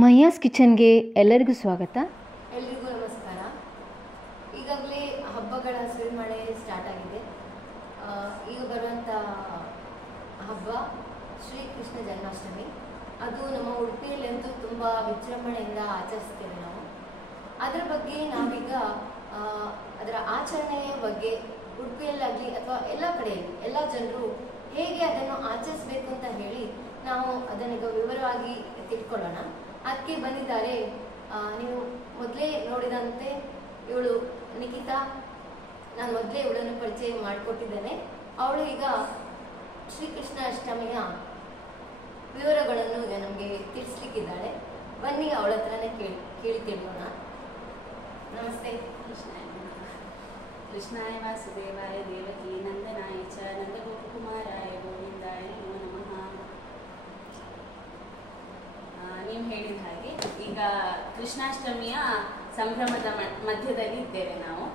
ಮಯ್ಯಾಸ್ ಕಿಚನ್ಗೆ ಎಲ್ಲರಿಗೂ ಸ್ವಾಗತ. ಎಲ್ರಿಗೂ ನಮಸ್ಕಾರ. ಈಗಾಗಲೇ ಹಬ್ಬಗಳ ಸುರಿಮಳೆ ಸ್ಟಾರ್ಟ್ ಆಗಿದೆ. ಈಗ ಬರುವಂಥ ಹಬ್ಬ ಶ್ರೀಕೃಷ್ಣ ಜನ್ಮಾಷ್ಟಮಿ. ಅದು ನಮ್ಮ ಉಡುಪಿಯಲ್ಲಂತೂ ತುಂಬ ವಿಜೃಂಭಣೆಯಿಂದ ಆಚರಿಸ್ತೇವೆ ನಾವು. ಅದರ ಬಗ್ಗೆ ನಾವೀಗ ಅದರ ಆಚರಣೆಯ ಬಗ್ಗೆ ಉಡುಪಿಯಲ್ಲಾಗಲಿ ಅಥವಾ ಎಲ್ಲ ಕಡೆಯಲ್ಲಿ ಎಲ್ಲ ಜನರು ಹೇಗೆ ಅದನ್ನು ಆಚರಿಸಬೇಕು ಅಂತ ಹೇಳಿ ನಾವು ಅದನ್ನೀಗ ವಿವರವಾಗಿ ತಿಳ್ಕೊಳ್ಳೋಣ. ಅದಕ್ಕೆ ಬಂದಿದ್ದಾರೆ, ನೀವು ಮೊದಲೇ ನೋಡಿದಂತೆ ಇವಳು ನಿಖಿತಾ. ನಾನು ಮೊದಲೇ ಇವಳನ್ನು ಪರಿಚಯ ಮಾಡಿಕೊಟ್ಟಿದ್ದೇನೆ. ಅವಳು ಈಗ ಶ್ರೀಕೃಷ್ಣ ಅಷ್ಟಮಿಯ ವಿವರಗಳನ್ನು ಈಗ ನಮಗೆ ತಿಳಿಸ್ಲಿಕ್ಕಿದ್ದಾಳೆ. ಬನ್ನಿ ಅವಳ ಹತ್ರನೇ ಕೇಳಿ ತಿಳಿಯೋಣ. ನಮಸ್ತೆ. ಕೃಷ್ಣಾಯ ವಾಸುದೇವಾಯ ದೇವಕಿ ನಂದನಾಯ ಚ ನಂದಗೋಪಕುಮಾರಾಯ ಗೋವಿಂದಾಯ ನಮೋ ನಮಃ. ನೀವು ಹೇಳಿದ ಹಾಗೆ ಈಗ ಕೃಷ್ಣಾಷ್ಟಮಿಯ ಸಂಭ್ರಮದ ಮಧ್ಯದಲ್ಲಿ ಇದ್ದೇವೆ ನಾವು.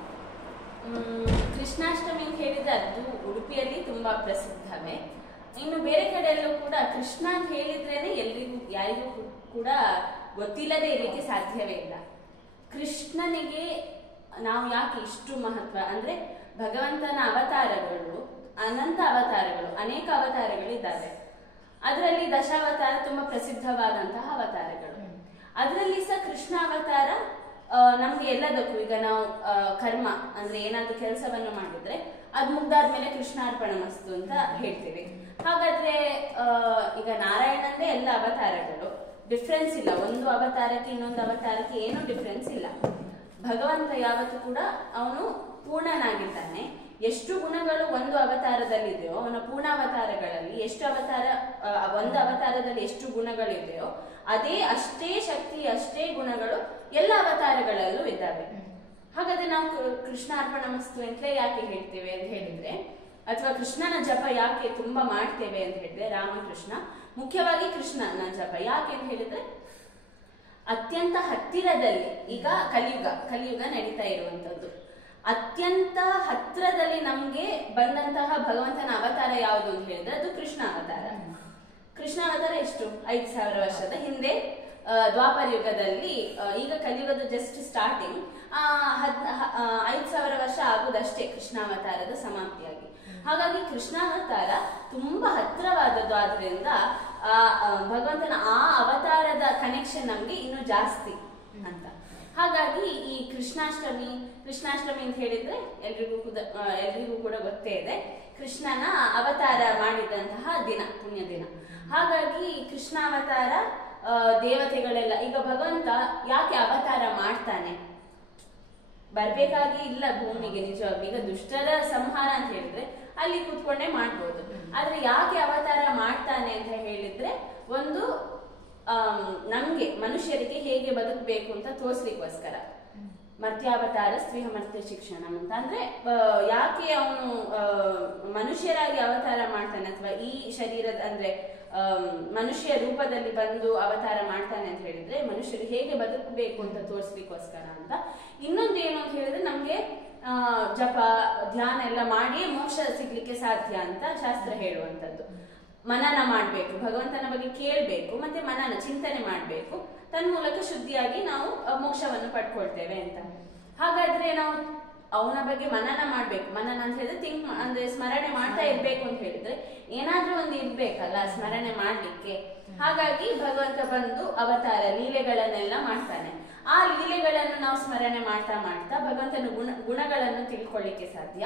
ಕೃಷ್ಣಾಷ್ಟಮಿ ಅಂತ ಹೇಳಿದ್ರೆ ಅದು ಉಡುಪಿಯಲ್ಲಿ ತುಂಬಾ ಪ್ರಸಿದ್ಧವೇ. ಇನ್ನು ಬೇರೆ ಕಡೆಯಲ್ಲೂ ಕೂಡ ಕೃಷ್ಣ ಅಂತ ಹೇಳಿದ್ರೇನೆ ಯಾರಿಗೂ ಕೂಡ ಗೊತ್ತಿಲ್ಲದೆ ಇರಲಿಕ್ಕೆ ಸಾಧ್ಯವೇ ಇಲ್ಲ. ಕೃಷ್ಣನಿಗೆ ನಾವು ಯಾಕೆ ಇಷ್ಟು ಮಹತ್ವ ಅಂದ್ರೆ, ಭಗವಂತನ ಅವತಾರಗಳು ಅನಂತ ಅವತಾರಗಳು, ಅನೇಕ ಅವತಾರಗಳಿದ್ದಾವೆ. ಅದರಲ್ಲಿ ದಶಾವತಾರ ತುಂಬಾ ಪ್ರಸಿದ್ಧವಾದಂತಹ ಅವತಾರಗಳು. ಅದರಲ್ಲಿ ಸಹ ಕೃಷ್ಣ ಅವತಾರ ನಮ್ಗೆ ಎಲ್ಲದಕ್ಕೂ, ಈಗ ನಾವು ಕರ್ಮ ಅಂದ್ರೆ ಏನಾದ್ರೂ ಕೆಲಸವನ್ನು ಮಾಡಿದ್ರೆ ಅದು ಮುಗ್ದಾದ್ಮೇಲೆ ಕೃಷ್ಣಾರ್ಪಣ ಮಸ್ತು ಅಂತ ಹೇಳ್ತೀವಿ. ಹಾಗಾದ್ರೆ ಈಗ ನಾರಾಯಣಂದೇ ಎಲ್ಲ ಅವತಾರಗಳು, ಡಿಫ್ರೆನ್ಸ್ ಇಲ್ಲ. ಒಂದು ಅವತಾರಕ್ಕೆ ಇನ್ನೊಂದು ಅವತಾರಕ್ಕೆ ಏನೂ ಡಿಫ್ರೆನ್ಸ್ ಇಲ್ಲ. ಭಗವಂತ ಯಾವತ್ತೂ ಕೂಡ ಅವನು ಪೂರ್ಣನಾಗಿದ್ದಾನೆ. ಎಷ್ಟು ಗುಣಗಳು ಒಂದು ಅವತಾರದಲ್ಲಿದೆಯೋ, ಅವನ ಪೂರ್ಣಾವತಾರಗಳಲ್ಲಿ ಎಷ್ಟು ಅವತಾರ, ಒಂದು ಅವತಾರದಲ್ಲಿ ಎಷ್ಟು ಗುಣಗಳಿದೆಯೋ ಅಷ್ಟೇ ಶಕ್ತಿ, ಅಷ್ಟೇ ಗುಣಗಳು ಎಲ್ಲ ಅವತಾರಗಳಲ್ಲೂ ಇದ್ದಾವೆ. ಹಾಗಾದ್ರೆ ನಾವು ಕೃಷ್ಣಾರ್ಪಣ ಮಸ್ತು ಅಂತಲೇ ಯಾಕೆ ಹೇಳ್ತೇವೆ ಅಂತ ಹೇಳಿದ್ರೆ, ಅಥವಾ ಕೃಷ್ಣನ ಜಪ ಯಾಕೆ ತುಂಬಾ ಮಾಡ್ತೇವೆ ಅಂತ ಹೇಳಿದ್ರೆ, ರಾಮಕೃಷ್ಣ ಮುಖ್ಯವಾಗಿ ಕೃಷ್ಣನ ಜಪ ಯಾಕೆ ಅಂತ ಹೇಳಿದ್ರೆ, ಅತ್ಯಂತ ಹತ್ತಿರದಲ್ಲಿ ಈಗ ಕಲಿಯುಗ ನಡೀತಾ ಇರುವಂತದ್ದು. ಅತ್ಯಂತ ಹತ್ತಿರದಲ್ಲಿ ನಮ್ಗೆ ಬಂದಂತಹ ಭಗವಂತನ ಅವತಾರ ಯಾವುದು ಅಂತ ಹೇಳಿದ್ರೆ ಅದು ಕೃಷ್ಣ ಅವತಾರ. ಕೃಷ್ಣ ಅವತಾರ ಎಷ್ಟು 5000 ವರ್ಷದ ಹಿಂದೆ ದ್ವಾಪರ ಯುಗದಲ್ಲಿ, ಈಗ ಕಲಿಯುಗದ ಜಸ್ಟ್ ಸ್ಟಾರ್ಟಿಂಗ್, 5000 ವರ್ಷ ಆಗುದಷ್ಟೇ ಕೃಷ್ಣಾವತಾರದ ಸಮಾಪ್ತಿಯಾಗಿ. ಹಾಗಾಗಿ ಕೃಷ್ಣಾವತಾರ ತುಂಬಾ ಹತ್ತಿರವಾದದ್ದು. ಆದ್ರಿಂದ ಭಗವಂತನ ಆ ಅವತಾರದ ಕನೆಕ್ಷನ್ ನಮ್ಗೆ ಇನ್ನೂ ಜಾಸ್ತಿ ಅಂತ. ಹಾಗಾಗಿ ಈ ಕೃಷ್ಣಾಷ್ಟಮಿ ಅಂತ ಹೇಳಿದ್ರೆ ಎಲ್ರಿಗೂ ಕೂಡ ಗೊತ್ತೇ ಇದೆ, ಕೃಷ್ಣನ ಅವತಾರ ಮಾಡಿದಂತಹ ದಿನ, ಪುಣ್ಯ ದಿನ. ಹಾಗಾಗಿ ಕೃಷ್ಣಾವತಾರ ದೇವತೆಗಳೆಲ್ಲ, ಈಗ ಭಗವಂತ ಯಾಕೆ ಅವತಾರ ಮಾಡ್ತಾನೆ, ಬರ್ಬೇಕಾಗಿ ಇಲ್ಲ ಭೂಮಿಗೆ ನಿಜವಾಗಿ. ಈಗ ದುಷ್ಟರ ಸಂಹಾರ ಅಂತ ಹೇಳಿದ್ರೆ ಅಲ್ಲಿ ಕೂತ್ಕೊಂಡೇ ಮಾಡ್ಬೋದು. ಆದ್ರೆ ಯಾಕೆ ಅವತಾರ ಮಾಡ್ತಾನೆ ಅಂತ ಹೇಳಿದ್ರೆ, ಒಂದು ನಮ್ಗೆ ಮನುಷ್ಯರಿಗೆ ಹೇಗೆ ಬದುಕಬೇಕು ಅಂತ ತೋರ್ಸ್ಲಿಕ್ಕೋಸ್ಕರ. ಮರ್ತ್ಯಾವತಾರ ಸ್ತ್ರೀಹ ಮರ್ತ್ಯ ಶಿಕ್ಷಣ ಅಂತ ಅಂದ್ರೆ, ಯಾಕೆ ಅವನು ಮನುಷ್ಯರಾಗಿ ಅವತಾರ ಮಾಡ್ತಾನೆ ಅಥವಾ ಈ ಶರೀರದ ಅಂದ್ರೆ ಮನುಷ್ಯ ರೂಪದಲ್ಲಿ ಬಂದು ಅವತಾರ ಮಾಡ್ತಾನೆ ಅಂತ ಹೇಳಿದ್ರೆ, ಮನುಷ್ಯರು ಹೇಗೆ ಬದುಕಬೇಕು ಅಂತ ತೋರಿಸ್ಲಿಕ್ಕೋಸ್ಕರ ಅಂತ. ಇನ್ನೊಂದು ಏನು ಅಂತ ಹೇಳಿದ್ರೆ, ನಮ್ಗೆ ಜಪ ಧ್ಯಾನ ಎಲ್ಲ ಮಾಡಿ ಮೋಕ್ಷ ಸಿಗ್ಲಿಕ್ಕೆ ಸಾಧ್ಯ ಅಂತ ಶಾಸ್ತ್ರ ಹೇಳುವಂಥದ್ದು. ಮನನ ಮಾಡ್ಬೇಕು, ಭಗವಂತನ ಬಗ್ಗೆ ಕೇಳ್ಬೇಕು, ಮತ್ತೆ ಮನನ ಚಿಂತನೆ ಮಾಡ್ಬೇಕು, ತನ್ಮೂಲಕ ಶುದ್ಧಿಯಾಗಿ ನಾವು ಮೋಕ್ಷವನ್ನು ಪಡ್ಕೊಳ್ತೇವೆ ಅಂತ. ಹಾಗಾದ್ರೆ ನಾವು ಅವನ ಬಗ್ಗೆ ಮನನ ಮಾಡ್ಬೇಕು. ಮನನ ಅಂತ ಹೇಳಿದ್ರೆ ಅಂದ್ರೆ ಸ್ಮರಣೆ ಮಾಡ್ತಾ ಇರ್ಬೇಕು ಅಂತ ಹೇಳಿದ್ರೆ ಏನಾದ್ರೂ ಒಂದು ಇರ್ಬೇಕಲ್ಲ ಸ್ಮರಣೆ ಮಾಡ್ಲಿಕ್ಕೆ. ಹಾಗಾಗಿ ಭಗವಂತ ಬಂದು ಅವತಾರ ಲೀಲೆಗಳನ್ನೆಲ್ಲ ಮಾಡ್ತಾನೆ. ಆ ಲೀಲೆಗಳನ್ನು ನಾವು ಸ್ಮರಣೆ ಮಾಡ್ತಾ ಭಗವಂತನ ಗುಣಗಳನ್ನು ತಿಳ್ಕೊಳ್ಳಿಕ್ಕೆ ಸಾಧ್ಯ.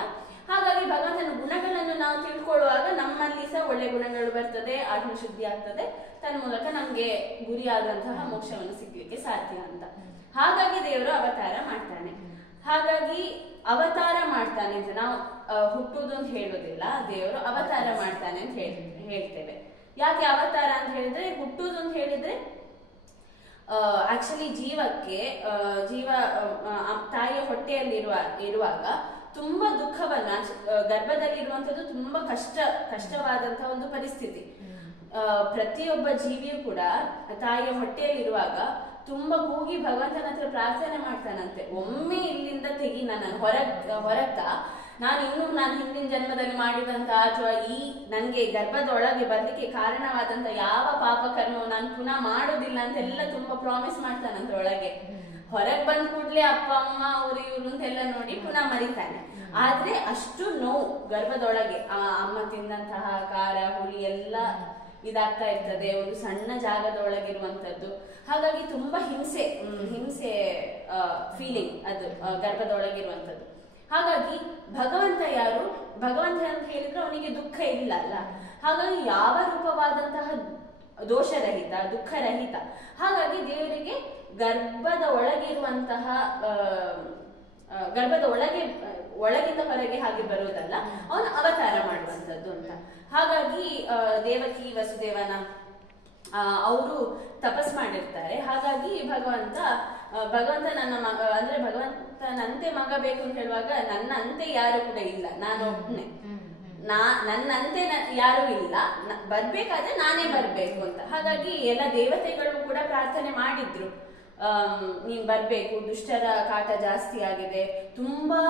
ಹಾಗಾಗಿ ಭಗವಂತನ ಗುಣಗಳನ್ನು ನಾವು ತಿಳ್ಕೊಳ್ಳುವಾಗ ನಮ್ಮಲ್ಲಿ ಸಹ ಒಳ್ಳೆ ಗುಣಗಳು ಬರ್ತದೆ, ಆತ್ಮಶುದ್ಧಿ ಆಗ್ತದೆ, ತನ್ಮೂಲಕ ನಮ್ಗೆ ಗುರಿಯಾದಂತಹ ಮೋಕ್ಷವನ್ನು ಸಿಗ್ಲಿಕ್ಕೆ ಸಾಧ್ಯ ಅಂತ. ಹಾಗಾಗಿ ದೇವರು ಅವತಾರ ಮಾಡ್ತಾನೆ. ಹಾಗಾಗಿ ಅವತಾರ ಮಾಡ್ತಾನೆ ಅಂತ ನಾವು ಹುಟ್ಟುವುದು ಅಂತ ಹೇಳೋದಿಲ್ಲ, ದೇವರು ಅವತಾರ ಮಾಡ್ತಾನೆ ಅಂತ ಹೇಳ್ತೇವೆ. ಯಾಕೆ ಅವತಾರ ಅಂತ ಹೇಳಿದ್ರೆ, ಹುಟ್ಟುವುದು ಅಂತ ಹೇಳಿದ್ರೆ ಆಕ್ಚುಲಿ ಜೀವಕ್ಕೆ ತಾಯಿಯ ಹೊಟ್ಟೆಯಲ್ಲಿ ಇರುವಾಗ ತುಂಬಾ ಗರ್ಭದಲ್ಲಿ ಗರ್ಭದಲ್ಲಿರುವಂತದ್ದು ತುಂಬಾ ಕಷ್ಟವಾದಂತಹ ಒಂದು ಪರಿಸ್ಥಿತಿ. ಪ್ರತಿಯೊಬ್ಬ ಜೀವಿಯು ಕೂಡ ತಾಯಿಯ ಹೊಟ್ಟೆಯಲ್ಲಿರುವಾಗ ತುಂಬಾ ಕೂಗಿ ಭಗವಂತನ ಹತ್ರ ಪ್ರಾರ್ಥನೆ ಮಾಡ್ತಾನಂತೆ, ಒಮ್ಮೆ ಇಲ್ಲಿಂದ ತೆಗಿ ನನ್ನನ್ನು ಹೊರಕ್ಕ ನಾನು ಹಿಂದಿನ ಜನ್ಮದಲ್ಲಿ ಮಾಡಿದಂತ ಅಥವಾ ಈ ನನ್ಗೆ ಗರ್ಭದೊಳಗೆ ಬರ್ಲಿಕ್ಕೆ ಕಾರಣವಾದಂತ ಯಾವ ಪಾಪ ಕರ್ಮ ನಾನು ಪುನಃ ಮಾಡೋದಿಲ್ಲ ಅಂತೆಲ್ಲ ತುಂಬಾ ಪ್ರಾಮಿಸ್ ಮಾಡ್ತಾನಂತ ಒಳಗೆ. ಹೊರಗ್ ಬಂದ್ ಕೂಡ್ಲೆ ಅಪ್ಪ ಅಮ್ಮ ಅವ್ರು ಇವ್ರು ಅಂತೆಲ್ಲ ನೋಡಿ ಪುನಃ ಮರಿತಾನೆ. ಆದ್ರೆ ಅಷ್ಟು ನೋವು ಗರ್ಭದೊಳಗೆ ಆ ಅಮ್ಮ ತಿಂದಂತಹ ಖಾರ ಹುಳಿ ಎಲ್ಲ ಇದಾಗ್ತಾ ಇರ್ತದೆ, ಒಂದು ಸಣ್ಣ ಜಾಗದೊಳಗಿರುವಂತದ್ದು. ಹಾಗಾಗಿ ತುಂಬಾ ಹಿಂಸೆ ಫೀಲಿಂಗ್ ಅದು ಗರ್ಭದೊಳಗಿರುವಂತದ್ದು. ಹಾಗಾಗಿ ಭಗವಂತ ಯಾರು? ಭಗವಂತ ಅಂತ ಹೇಳಿದ್ರೆ ಅವನಿಗೆ ದುಃಖ ಇಲ್ಲ ಅಲ್ಲ. ಹಾಗಾಗಿ ಯಾವ ರೂಪವಾದಂತಹ ದೋಷರಹಿತ, ದುಃಖರಹಿತ. ಹಾಗಾಗಿ ದೇವರಿಗೆ ಗರ್ಭದ ಒಳಗಿರುವಂತಹ ಗರ್ಭದ ಒಳಗಿಂದ ಹೊರಗೆ ಹಾಗೆ ಬರೋದಲ್ಲ, ಅವನು ಅವತಾರ ಮಾಡುವಂಥದ್ದು ಅಂತ. ಹಾಗಾಗಿ ದೇವಕಿ ವಸುದೇವನ ಅವರು ತಪಸ್ ಮಾಡಿರ್ತಾರೆ. ಹಾಗಾಗಿ ಭಗವಂತ ನನ್ನ ಮಗ ಅಂದ್ರೆ ಭಗವಂತನಂತೆ ಮಗ ಬೇಕು ಅಂತ ಹೇಳುವಾಗ ನನ್ನಂತೆ ಯಾರು ಕೂಡ ಇಲ್ಲ, ನಾನು ಒಬ್ಬನೇ, ನನ್ನಂತೆ ಯಾರು ಇಲ್ಲ, ಬರ್ಬೇಕಾದ್ರೆ ನಾನೇ ಬರ್ಬೇಕು ಅಂತ. ಹಾಗಾಗಿ ಎಲ್ಲ ದೇವತೆಗಳು ಕೂಡ ಪ್ರಾರ್ಥನೆ ಮಾಡಿದ್ರು, ನೀನ್ ಬರ್ಬೇಕು, ದುಷ್ಟರ ಕಾಟ ಜಾಸ್ತಿ ಆಗಿದೆ, ತುಂಬಾ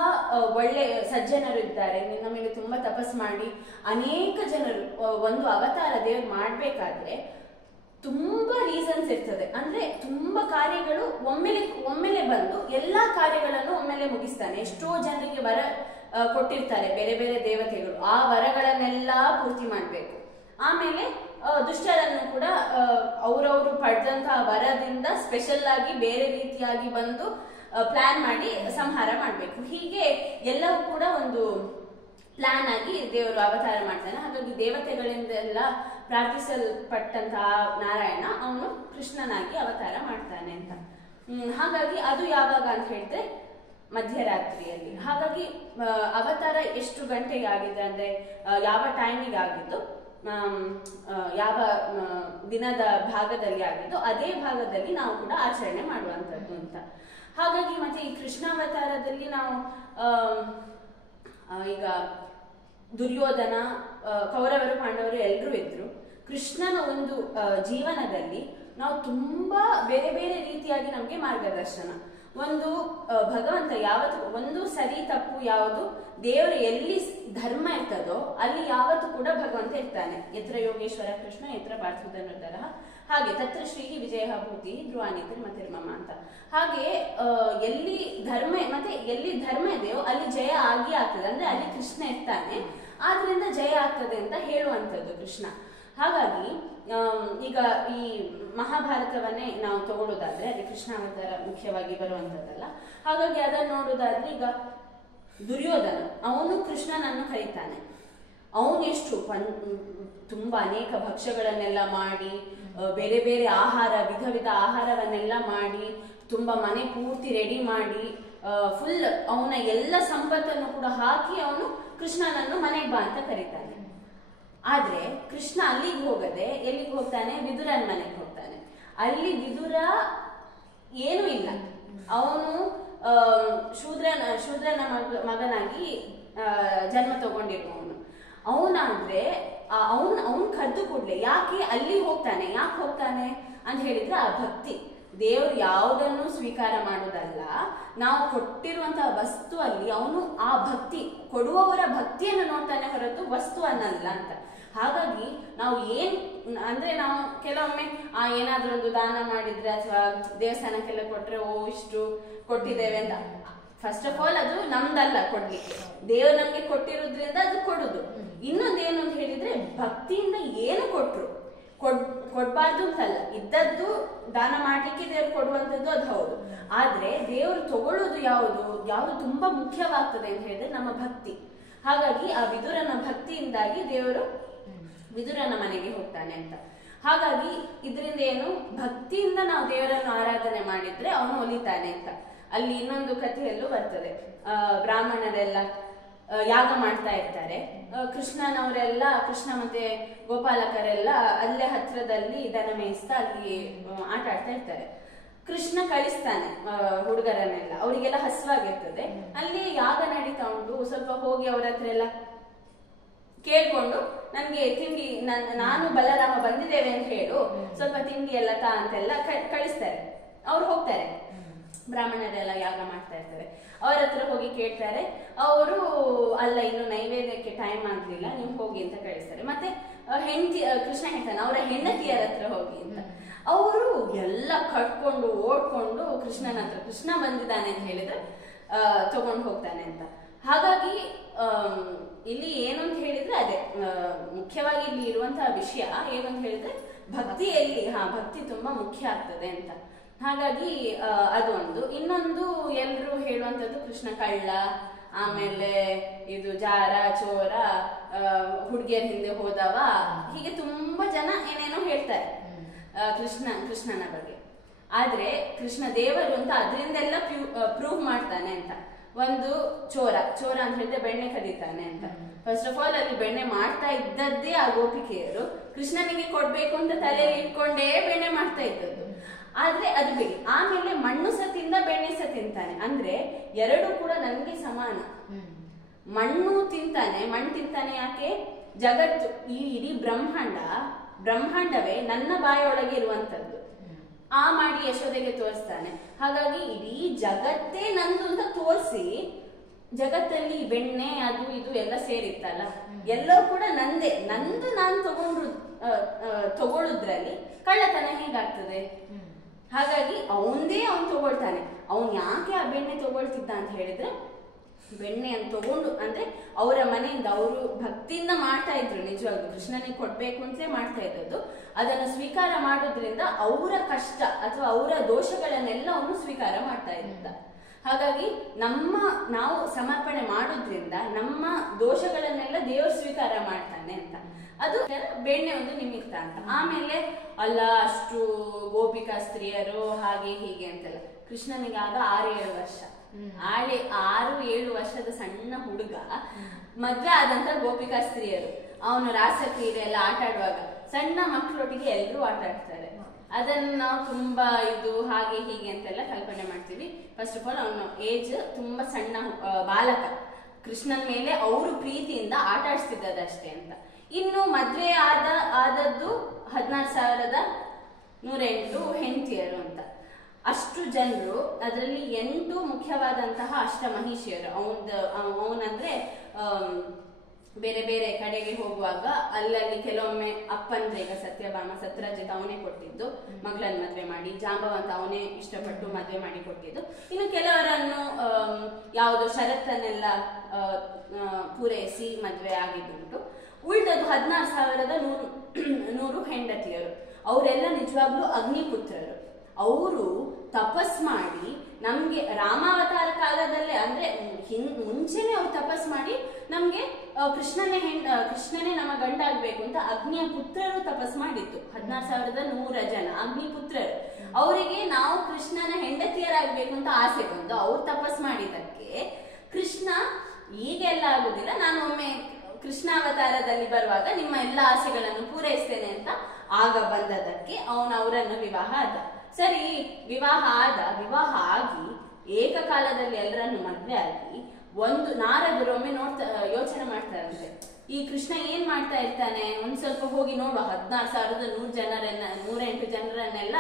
ಒಳ್ಳೆ ಸಜ್ಜನರು ಇದ್ದಾರೆ, ನಿನ್ನ ಮೇಲೆ ತುಂಬಾ ತಪಸ್ ಮಾಡಿ ಅನೇಕ ಜನರು ಒಂದು ಅವತಾರ ದೇವ್ರು ಮಾಡ್ಬೇಕಾದ್ರೆ ತುಂಬಾ ರೀಸನ್ಸ್ ಇರ್ತದೆ. ಅಂದ್ರೆ ತುಂಬಾ ಕಾರ್ಯಗಳು ಒಮ್ಮೆಲೆ ಬಂದು ಎಲ್ಲಾ ಕಾರ್ಯಗಳನ್ನು ಒಮ್ಮೆಲೆ ಮುಗಿಸ್ತಾನೆ. ಎಷ್ಟೋ ಜನರಿಗೆ ವರ ಕೊಟ್ಟಿರ್ತಾರೆ ಬೇರೆ ಬೇರೆ ದೇವತೆಗಳು, ಆ ವರಗಳನ್ನೆಲ್ಲ ಪೂರ್ತಿ ಮಾಡ್ಬೇಕು. ಆಮೇಲೆ ದುಷ್ಟರನ್ನು ಕೂಡ ಅವರವರು ಪಡೆದಂತಹ ವರದಿಂದ ಸ್ಪೆಷಲ್ ಆಗಿ ಬೇರೆ ರೀತಿಯಾಗಿ ಬಂದು ಪ್ಲಾನ್ ಮಾಡಿ ಸಂಹಾರ ಮಾಡ್ಬೇಕು. ಹೀಗೆ ಎಲ್ಲವೂ ಕೂಡ ಒಂದು ಪ್ಲಾನ್ ಆಗಿ ದೇವರು ಅವತಾರ ಮಾಡ್ತಾನೆ. ಹಾಗಾಗಿ ದೇವತೆಗಳಿಂದೆಲ್ಲ ಪ್ರಾರ್ಥಿಸಲ್ಪಟ್ಟಂತಹ ನಾರಾಯಣ ಅವನು ಕೃಷ್ಣನಾಗಿ ಅವತಾರ ಮಾಡ್ತಾನೆ ಅಂತ. ಹಾಗಾಗಿ ಅದು ಯಾವಾಗ ಅಂತ ಹೇಳಿದ್ರೆ ಮಧ್ಯರಾತ್ರಿಯಲ್ಲಿ. ಹಾಗಾಗಿ ಅವತಾರ ಎಷ್ಟು ಗಂಟೆಗೆ ಆಗಿದೆ ಅಂದ್ರೆ ಯಾವ ಟೈಮಿಗೆ ಆಗಿದ್ದು, ಯಾವ ದಿನದ ಭಾಗದಲ್ಲಿ ಆಗಿದ್ದು ಅದೇ ಭಾಗದಲ್ಲಿ ನಾವು ಕೂಡ ಆಚರಣೆ ಮಾಡುವಂಥದ್ದು ಅಂತ. ಹಾಗಾಗಿ ಮತ್ತೆ ಈ ಕೃಷ್ಣಾವತಾರದಲ್ಲಿ ನಾವು ಈಗ ದುರ್ಯೋಧನ, ಕೌರವರು, ಪಾಂಡವರು ಎಲ್ಲರೂ ಇದ್ರು. ಕೃಷ್ಣನ ಒಂದು ಜೀವನದಲ್ಲಿ ನಾವು ತುಂಬಾ ಬೇರೆ ಬೇರೆ ರೀತಿಯಾಗಿ ನಮ್ಗೆ ಮಾರ್ಗದರ್ಶನ. ಒಂದು ಭಗವಂತ ಯಾವತ್ತು ಒಂದು ಸರಿ ತಪ್ಪು ಯಾವುದು ದೇವರು ಎಲ್ಲಿ ಧರ್ಮ ಇರ್ತದೋ ಅಲ್ಲಿ ಯಾವತ್ತು ಕೂಡ ಭಗವಂತ ಇರ್ತಾನೆ. ಯತ್ರ ಯೋಗೇಶ್ವರ ಕೃಷ್ಣ ಯತ್ರ ಪಾರ್ಥುಧನುರ್ಧರ, ಹಾಗೆ ತತ್ರ ಶ್ರೀ ವಿಜಯ ಭೂತಿ ಧ್ರುವಾನಿತಿ ಮತಿರ್ಮಮ ಅಂತ. ಹಾಗೆ ಎಲ್ಲಿ ಧರ್ಮ ಇದೆಯೋ ಅಲ್ಲಿ ಜಯ ಆಗಿ ಆಗ್ತದೆ. ಅಂದ್ರೆ ಅಲ್ಲಿ ಕೃಷ್ಣ ಇರ್ತಾನೆ, ಆದ್ರಿಂದ ಜಯ ಆಗ್ತದೆ ಅಂತ ಹೇಳುವಂಥದ್ದು ಕೃಷ್ಣ. ಹಾಗಾಗಿ ಈಗ ಈ ಮಹಾಭಾರತವನ್ನೇ ನಾವು ತಗೊಳ್ಳೋದಾದ್ರೆ ಅಲ್ಲಿ ಕೃಷ್ಣಾವತಾರ ಮುಖ್ಯವಾಗಿ ಬರುವಂತದ್ದಲ್ಲ. ಹಾಗಾಗಿ ಅದನ್ನು ನೋಡೋದಾದ್ರೆ ಈಗ ದುರ್ಯೋಧನ ಅವನು ಕೃಷ್ಣನನ್ನು ಕರೀತಾನೆ. ಅವನೆಷ್ಟು ತುಂಬಾ ಅನೇಕ ಭಕ್ಷ್ಯಗಳನ್ನೆಲ್ಲ ಮಾಡಿ, ಬೇರೆ ಬೇರೆ ವಿಧ ವಿಧ ಆಹಾರವನ್ನೆಲ್ಲ ಮಾಡಿ, ತುಂಬಾ ಮನೆ ಪೂರ್ತಿ ರೆಡಿ ಮಾಡಿ, ಫುಲ್ ಅವನ ಎಲ್ಲ ಸಂಪತ್ತನ್ನು ಕೂಡ ಹಾಕಿ ಅವನು ಕೃಷ್ಣನನ್ನು ಮನೆಗೆ ಬಾ ಅಂತ ಕರೀತಾನೆ. ಆದ್ರೆ ಕೃಷ್ಣ ಅಲ್ಲಿಗೆ ಹೋಗದೆ ಎಲ್ಲಿಗೆ ಹೋಗ್ತಾನೆ? ವಿದುರನ ಮನೆಗೆ ಹೋಗ್ತಾನೆ. ಅಲ್ಲಿ ವಿದುರ ಏನೂ ಇಲ್ಲ, ಅವನು ಶೂದ್ರನ ಮಗನಾಗಿ ಜನ್ಮ ತಗೊಂಡಿರುವವನು. ಅವನಾದ್ರೆ ಅವನ್ ಕದ್ದು ಕೂಡ್ಲೆ ಯಾಕೆ ಅಲ್ಲಿ ಹೋಗ್ತಾನೆ? ಯಾಕೆ ಹೋಗ್ತಾನೆ ಅಂತ ಹೇಳಿದ್ರೆ ಆ ಭಕ್ತಿ. ದೇವರು ಯಾವುದನ್ನು ಸ್ವೀಕಾರ ಮಾಡೋದಲ್ಲ, ನಾವು ಕೊಟ್ಟಿರುವಂತಹ ವಸ್ತು ಅಲ್ಲಿ ಅವನು ಆ ಭಕ್ತಿ ಕೊಡುವವರ ಭಕ್ತಿಯನ್ನು ನೋಡ್ತಾನೆ ಹೊರತು ವಸ್ತು ಅನ್ನಲ್ಲ ಅಂತ. ಹಾಗಾಗಿ ನಾವು ಅಂದ್ರೆ ನಾವು ಕೆಲವೊಮ್ಮೆ ಏನಾದ್ರೂ ಒಂದು ದಾನ ಮಾಡಿದ್ರೆ ಅಥವಾ ದೇವಸ್ಥಾನಕ್ಕೆಲ್ಲ ಕೊಟ್ರೆ ಇಷ್ಟು ಕೊಟ್ಟಿದ್ದೇವೆ ಅಂತ, ಫಸ್ಟ್ ಆಫ್ ಆಲ್ ಅದು ನಮ್ದಲ್ಲ ಕೊಡ್ಲಿಕ್ಕೆ, ದೇವರು ನಮ್ಗೆ ಕೊಟ್ಟಿರೋದ್ರಿಂದ ಅದು ಕೊಡುದು. ಇನ್ನೊಂದೇನು ಅಂತ ಹೇಳಿದ್ರೆ ಭಕ್ತಿಯಿಂದ ಏನು ಕೊಟ್ರು ಕೊಡ್ಬಾರ್ದು ಅಂತಲ್ಲ, ಇದ್ದದ್ದು ದಾನ ಮಾಡ್ಲಿಕ್ಕೆ ದೇವ್ರು ಕೊಡುವಂಥದ್ದು ಅದು ಹೌದು. ಆದ್ರೆ ದೇವರು ತಗೊಳ್ಳೋದು ಯಾವುದು ತುಂಬಾ ಮುಖ್ಯವಾಗ್ತದೆ ಅಂತ ಹೇಳಿದ್ರೆ ನಮ್ಮ ಭಕ್ತಿ. ಹಾಗಾಗಿ ಆ ವಿದುರನ ಭಕ್ತಿಯಿಂದಾಗಿ ದೇವರು ವಿದುರನ ಮನೆಗೆ ಹೋಗ್ತಾನೆ ಅಂತ. ಹಾಗಾಗಿ ಇದರಿಂದ ಏನು, ಭಕ್ತಿಯಿಂದ ನಾವು ದೇವರನ್ನು ಆರಾಧನೆ ಮಾಡಿದ್ರೆ ಅವನು ಒಲಿತಾನೆ ಅಂತ. ಅಲ್ಲಿ ಇನ್ನೊಂದು ಕಥೆಯಲ್ಲೂ ಬರ್ತದೆ, ಬ್ರಾಹ್ಮಣರೆಲ್ಲ ಯಾಗ ಮಾಡ್ತಾ ಇರ್ತಾರೆ. ಕೃಷ್ಣ ಮತ್ತೆ ಗೋಪಾಲಕರೆಲ್ಲ ಅಲ್ಲೇ ಹತ್ರದಲ್ಲಿ ದನ ಮೇಯಿಸ್ತಾ ಅಲ್ಲಿ ಆಟ ಆಡ್ತಾ ಇರ್ತಾರೆ. ಕೃಷ್ಣ ಕಳಿಸ್ತಾನೆ ಹುಡುಗರನ್ನೆಲ್ಲ, ಅವರಿಗೆಲ್ಲ ಹಸುವಾಗಿರ್ತದೆ. ಅಲ್ಲಿ ಯಾಗ ನಡೀತಾ ಉಂಟು, ಸ್ವಲ್ಪ ಹೋಗಿ ಅವ್ರ ಹತ್ರ ಎಲ್ಲ ಕೇಳ್ಕೊಂಡು ನನ್ಗೆ ತಿಂಡಿ, ನಾನು ಬಲರಾಮ ಬಂದಿದ್ದೇವೆ ಅಂತ ಹೇಳು, ಸ್ವಲ್ಪ ತಿಂಡಿ ಎಲ್ಲ ತಾ ಅಂತೆಲ್ಲ ಕಳಿಸ್ತಾರೆ. ಅವ್ರು ಹೋಗ್ತಾರೆ. ಬ್ರಾಹ್ಮಣರೆಲ್ಲ ಯಾಗ ಮಾಡ್ತಾ ಇರ್ತಾರೆ. ಅವರ ಹತ್ರ ಹೋಗಿ ಕೇಳ್ತಾರೆ. ಅವರು ಅಲ್ಲ, ಇನ್ನು ನೈವೇದ್ಯಕ್ಕೆ ಟೈಮ್ ಆಗ್ಲಿಲ್ಲ, ನೀವು ಹೋಗಿ ಅಂತ ಕಳಿಸ್ತಾರೆ. ಮತ್ತೆ ಹೆಂಡತಿ ಕೃಷ್ಣ ಹೇಳ್ತಾನೆ ಅವರ ಹೆಂಡತಿಯರ ಹತ್ರ ಹೋಗಿ ಅಂತ. ಅವರು ಎಲ್ಲ ಕಟ್ಕೊಂಡು ಓಡ್ಕೊಂಡು ಕೃಷ್ಣನ ಹತ್ರ, ಕೃಷ್ಣ ಬಂದಿದ್ದಾನೆ ಅಂತ ಹೇಳಿದ್ರೆ ತಗೊಂಡು ಹೋಗ್ತಾನೆ ಅಂತ. ಹಾಗಾಗಿ ಇಲ್ಲಿ ಏನು ಅಂತ ಹೇಳಿದ್ರೆ ಅದೇ ಮುಖ್ಯವಾಗಿ ಇಲ್ಲಿ ಇರುವಂತಹ ವಿಷಯ ಏನು ಅಂತ ಹೇಳಿದ್ರೆ ಭಕ್ತಿಯಲ್ಲಿ ಭಕ್ತಿ ತುಂಬಾ ಮುಖ್ಯ ಆಗ್ತದೆ ಅಂತ. ಹಾಗಾಗಿ ಅದು ಒಂದು. ಇನ್ನೊಂದು ಎಲ್ರು ಹೇಳುವಂಥದ್ದು ಕೃಷ್ಣ ಕಳ್ಳ, ಆಮೇಲೆ ಇದು ಜಾರ ಚೋರ, ಹುಡುಗಿಯರ ಹಿಂದೆ ಹೋದವ, ಹೀಗೆ ತುಂಬಾ ಜನ ಏನೇನೋ ಹೇಳ್ತಾರೆ ಕೃಷ್ಣನ ಬಗ್ಗೆ. ಆದ್ರೆ ಕೃಷ್ಣ ದೇವರು ಅಂತ ಅದರಿಂದೆಲ್ಲ ಪ್ರೂವ್ ಮಾಡ್ತಾನೆ ಅಂತ. ಒಂದು ಚೋರ ಅಂತ ಹೇಳಿದ್ರೆ ಬೆಣ್ಣೆ ಕದೀತಾನೆ ಅಂತ. ಫಸ್ಟ್ ಆಫ್ ಆಲ್ ಅಲ್ಲಿ ಬೆಣ್ಣೆ ಮಾಡ್ತಾ ಇದ್ದದ್ದೇ ಆ ಗೋಪಿಕೆಯರು ಕೃಷ್ಣನಿಗೆ ಕೊಡ್ಬೇಕು ಅಂತ ತಲೆಯಲ್ಲಿ ಇಟ್ಕೊಂಡೇ ಬೆಣ್ಣೆ ಮಾಡ್ತಾ ಇದ್ದದ್ದು. ಆದ್ರೆ ಅದು ಬಿಡಿ. ಆಮೇಲೆ ಮಣ್ಣು ಸತಿಂದ ಬೆಣ್ಣೆ ಸ ತಿಂತಾನೆ. ಅಂದ್ರೆ ಎರಡು ಕೂಡ ನನ್ಗೆ ಸಮಾನ. ಮಣ್ಣು ತಿಂತಾನೆ ಯಾಕೆ? ಜಗತ್ತು, ಈ ಇಡೀ ಬ್ರಹ್ಮಾಂಡವೇ ನನ್ನ ಬಾಯೊಳಗೆ ಇರುವಂತದ್ದು. ಮಾಡಿ ಯಶೋದೆಗೆ ತೋರಿಸ್ತಾನೆ. ಹಾಗಾಗಿ ಇಡೀ ಜಗತ್ತೇ ನಂದು ಅಂತ ತೋರಿಸಿ, ಜಗತ್ತಲ್ಲಿ ಬೆಣ್ಣೆ ಅದು ಇದು ಎಲ್ಲ ಸೇರಿತ್ತಲ್ಲ, ಎಲ್ಲವೂ ಕೂಡ ನಂದು ನಾನು ತಗೊಳ್ಳುದ್ರಲ್ಲಿ ಕಳ್ಳತನ ಹೇಗಾಗ್ತದೆ? ಹಾಗಾಗಿ ಅವನು ತಗೊಳ್ತಾನೆ. ಅವನ್ ಯಾಕೆ ಆ ಬೆಣ್ಣೆ ತಗೊಳ್ತಿದ್ದ ಅಂತ ಹೇಳಿದ್ರೆ, ಬೆಣ್ಣೆಯನ್ನು ತಗೊಂಡು ಅಂದ್ರೆ ಅವರ ಮನೆಯಿಂದ ಅವರು ಭಕ್ತಿಯಿಂದ ಮಾಡ್ತಾ ಇದ್ರು, ನಿಜವಾಗ್ಲೂ ಕೃಷ್ಣನಿಗೆ ಕೊಡ್ಬೇಕು ಅಂತಲೇ ಮಾಡ್ತಾ ಇದ್ದದ್ದು. ಅದನ್ನು ಸ್ವೀಕಾರ ಮಾಡೋದ್ರಿಂದ ಅವರ ಕಷ್ಟ ಅಥವಾ ಅವರ ದೋಷಗಳನ್ನೆಲ್ಲ ಅವನು ಸ್ವೀಕಾರ ಮಾಡ್ತಾ ಇದ್ದ. ಹಾಗಾಗಿ ನಾವು ಸಮರ್ಪಣೆ ಮಾಡೋದ್ರಿಂದ ನಮ್ಮ ದೋಷಗಳನ್ನೆಲ್ಲ ದೇವರು ಸ್ವೀಕಾರ ಮಾಡ್ತಾನೆ ಅಂತ. ಅದು ಬೆಣ್ಣೆ ಒಂದು ನಿಮಿತ್ತ ಅಂತ. ಆಮೇಲೆ ಅಲ್ಲ, ಅಷ್ಟು ಗೋಪಿಕಾ ಸ್ತ್ರೀಯರು ಹಾಗೆ ಹೀಗೆ ಅಂತೆಲ್ಲ. ಕೃಷ್ಣನಿಗೆ ಆಗ 6-7 ವರ್ಷ, 6-7 ವರ್ಷದ ಸಣ್ಣ ಹುಡುಗ, ಮದ್ವೆ ಆದಂತ ಗೋಪಿಕಾ ಸ್ತ್ರೀಯರು. ಅವನು ರಾಸ ಕ್ರೀಡೆ ಎಲ್ಲ ಆಟ ಆಡುವಾಗ ಸಣ್ಣ ಮಕ್ಕಳೊಟ್ಟಿಗೆ ಎಲ್ಲರೂ ಆಟ ಆಡ್ತಾರೆ. ಅದನ್ನ ನಾವು ತುಂಬಾ ಇದು ಹಾಗೆ ಹೀಗೆ ಅಂತೆಲ್ಲ ಕಲ್ಪನೆ ಮಾಡ್ತೀವಿ. ಫಸ್ಟ್ ಆಫ್ ಆಲ್ ಅವನು ಏಜ್ ತುಂಬಾ ಸಣ್ಣ ಬಾಲಕ. ಕೃಷ್ಣನ ಮೇಲೆ ಅವರು ಪ್ರೀತಿಯಿಂದ ಆಟ ಆಡಿಸ್ತಿದ್ದದಷ್ಟೇ ಅಂತ. ಇನ್ನು ಮದ್ವೆ ಆದದ್ದು 16,108 ಹೆಂಡತಿಯರು ಅಂತ. ಅಷ್ಟು ಜನರು, ಅದರಲ್ಲಿ 8 ಮುಖ್ಯವಾದಂತಹ ಅಷ್ಟಮಹಿಷಿಯರು. ಅವನಂದ್ರೆ ಬೇರೆ ಬೇರೆ ಕಡೆಗೆ ಹೋಗುವಾಗ ಅಲ್ಲಲ್ಲಿ ಕೆಲವೊಮ್ಮೆ ಅಪ್ಪಂದ್ರೆ, ಈಗ ಸತ್ಯಭಾಮ ಸತ್ರಾಜಿತ್ ಅವನೇ ಕೊಟ್ಟಿದ್ದು ಮಗಳನ್ನ ಮದ್ವೆ ಮಾಡಿ, ಜಾಂಬವಂತ ಅವನೇ ಇಷ್ಟಪಟ್ಟು ಮದ್ವೆ ಮಾಡಿ ಕೊಟ್ಟಿದ್ದು. ಇನ್ನು ಕೆಲವರನ್ನು ಯಾವುದೋ ಷರತ್ತನ್ನೆಲ್ಲ ಪೂರೈಸಿ ಮದ್ವೆ ಆಗಿದ್ದುಂಟು. ಉಳಿದದ್ದು 16,100 ಹೆಂಡತಿಯರು. ಅವರೆಲ್ಲ ನಿಜವಾಗ್ಲೂ ಅಗ್ನಿಪುತ್ರರು. ಅವರು ತಪಸ್ ಮಾಡಿ ನಮ್ಗೆ ರಾಮಾವತಾರ ಕಾಲದಲ್ಲೇ, ಅಂದ್ರೆ ಮುಂಚೆನೆ ಅವ್ರು ತಪಸ್ ಮಾಡಿ ನಮ್ಗೆ ಕೃಷ್ಣನೇ ನಮ್ಮ ಗಂಡ ಆಗ್ಬೇಕು ಅಂತ ಅಗ್ನಿಯ ಪುತ್ರರು ತಪಸ್ ಮಾಡಿತ್ತು. 16,100 ಜನ ಅಗ್ನಿಪುತ್ರರು. ಅವರಿಗೆ ನಾವು ಕೃಷ್ಣನ ಹೆಂಡತಿಯರಾಗ್ಬೇಕು ಅಂತ ಆಸೆ ಬಂದು ಅವ್ರು ತಪಸ್ ಮಾಡಿದ್ದಕ್ಕೆ ಕೃಷ್ಣ ಈಗೆಲ್ಲ ಆಗುದಿಲ್ಲ, ನಾನು ಒಮ್ಮೆ ಕೃಷ್ಣಾವತಾರದಲ್ಲಿ ಬರುವಾಗ ನಿಮ್ಮ ಎಲ್ಲ ಆಸೆಗಳನ್ನು ಪೂರೈಸ್ತೇನೆ ಅಂತ ಆಗ ಬಂದದಕ್ಕೆ ಅವರನ್ನು ವಿವಾಹ ಆದ. ಸರಿ, ವಿವಾಹ ಆಗಿ ಏಕಕಾಲದಲ್ಲಿ ಎಲ್ಲರನ್ನು ಮದ್ವೆ ಆಗಿ ಒಂದು ನಾರದರೊಮ್ಮೆ ಯೋಚನೆ ಮಾಡ್ತಾರಂತೆ, ಈ ಕೃಷ್ಣ ಏನ್ ಮಾಡ್ತಾ ಇರ್ತಾನೆ, ಒಂದ್ ಸ್ವಲ್ಪ ಹೋಗಿ ನೋಡುವ, 16,108 ಜನರನ್ನೆಲ್ಲ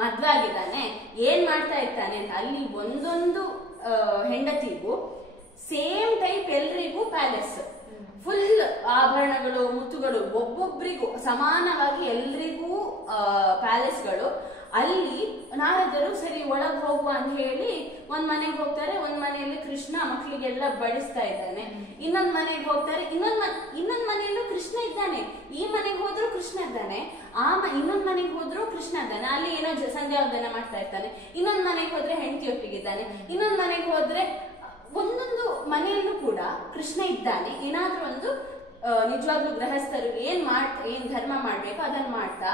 ಮದ್ವೆ ಆಗಿದ್ದಾನೆ, ಏನ್ ಮಾಡ್ತಾ ಇರ್ತಾನೆ ಅಂತ. ಅಲ್ಲಿ ಒಂದೊಂದು ಹೆಂಡತಿಗೂ ಸೇಮ್ ಟೈಪ್ ಎಲ್ರಿಗೂ ಪ್ಯಾಲೇಸ್, ಫುಲ್ ಆಭರಣಗಳು ಮುತ್ತುಗಳು, ಒಬ್ಬೊಬ್ಬರಿಗೂ ಸಮಾನವಾಗಿ ಎಲ್ರಿಗೂ ಪ್ಯಾಲೇಸ್ಗಳು. ಅಲ್ಲಿ ನಾರದರು ಸರಿ ಒಳಗ್ ಹೋಗುವ ಅಂತ ಹೇಳಿ ಒಂದ್ ಮನೆಗೆ ಹೋಗ್ತಾರೆ. ಒಂದ್ ಮನೆಯಲ್ಲಿ ಕೃಷ್ಣ ಮಕ್ಕಳಿಗೆಲ್ಲ ಬಡಿಸ್ತಾ ಇದ್ದಾನೆ. ಇನ್ನೊಂದ್ ಮನೆಗೆ ಹೋಗ್ತಾರೆ, ಇನ್ನೊಂದ್ ಮನೆಯಲ್ಲೂ ಕೃಷ್ಣ ಇದ್ದಾನೆ. ಈ ಮನೆಗೆ ಹೋದ್ರು ಕೃಷ್ಣ ಇದ್ದಾನೆ, ಇನ್ನೊಂದ್ ಮನೆಗೆ ಹೋದ್ರು ಕೃಷ್ಣ ಇದ್ದಾನೆ. ಅಲ್ಲಿ ಏನೋ ಸಂಧ್ಯಾವಂದನ ಮಾಡ್ತಾ ಇರ್ತಾನೆ. ಇನ್ನೊಂದ್ ಮನೆಗೆ ಹೋದ್ರೆ ಹೆಂಡತಿಯೊಟ್ಟಿಗಿದ್ದಾನೆ. ಇನ್ನೊಂದ್ ಮನೆಗೆ ಹೋದ್ರೆ ಒಂದೊಂದು ಮನೆಯಲ್ಲೂ ಕೂಡ ಕೃಷ್ಣ ಇದ್ದಾನೆ. ಏನಾದ್ರೂ ಒಂದು ನಿಜವಾಗ್ಲೂ ಗೃಹಸ್ಥರು ಏನ್ ಧರ್ಮ ಮಾಡ್ಬೇಕು ಅದನ್ನ ಮಾಡ್ತಾ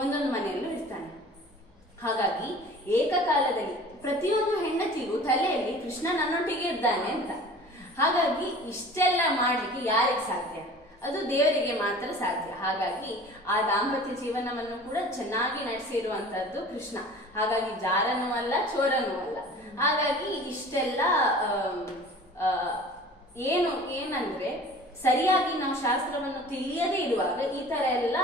ಒಂದೊಂದು ಮನೆಯಲ್ಲೂ ಇರ್ತಾನೆ. ಹಾಗಾಗಿ ಏಕಕಾಲದಲ್ಲಿ ಪ್ರತಿಯೊಂದು ಹೆಂಡತಿಗೂ ತಲೆಯಲ್ಲಿ ಕೃಷ್ಣ ನನ್ನೊಟ್ಟಿಗೆ ಇದ್ದಾನೆ ಅಂತ. ಹಾಗಾಗಿ ಇಷ್ಟೆಲ್ಲ ಮಾಡ್ಲಿಕ್ಕೆ ಯಾರಿಗೆ ಸಾಧ್ಯ? ಅದು ದೇವರಿಗೆ ಮಾತ್ರ ಸಾಧ್ಯ. ಹಾಗಾಗಿ ಆ ದಾಂಪತ್ಯ ಜೀವನವನ್ನು ಕೂಡ ಚೆನ್ನಾಗಿ ನಡೆಸಿರುವಂತದ್ದು ಕೃಷ್ಣ. ಹಾಗಾಗಿ ಜಾರನೂ ಅಲ್ಲ, ಚೋರನೂ ಅಲ್ಲ. ಹಾಗಾಗಿ ಇಷ್ಟೆಲ್ಲ ಏನಂದ್ರೆ ಸರಿಯಾಗಿ ನಾವು ಶಾಸ್ತ್ರವನ್ನು ತಿಳಿಯದೇ ಇರುವಾಗ ಈ ತರ ಎಲ್ಲ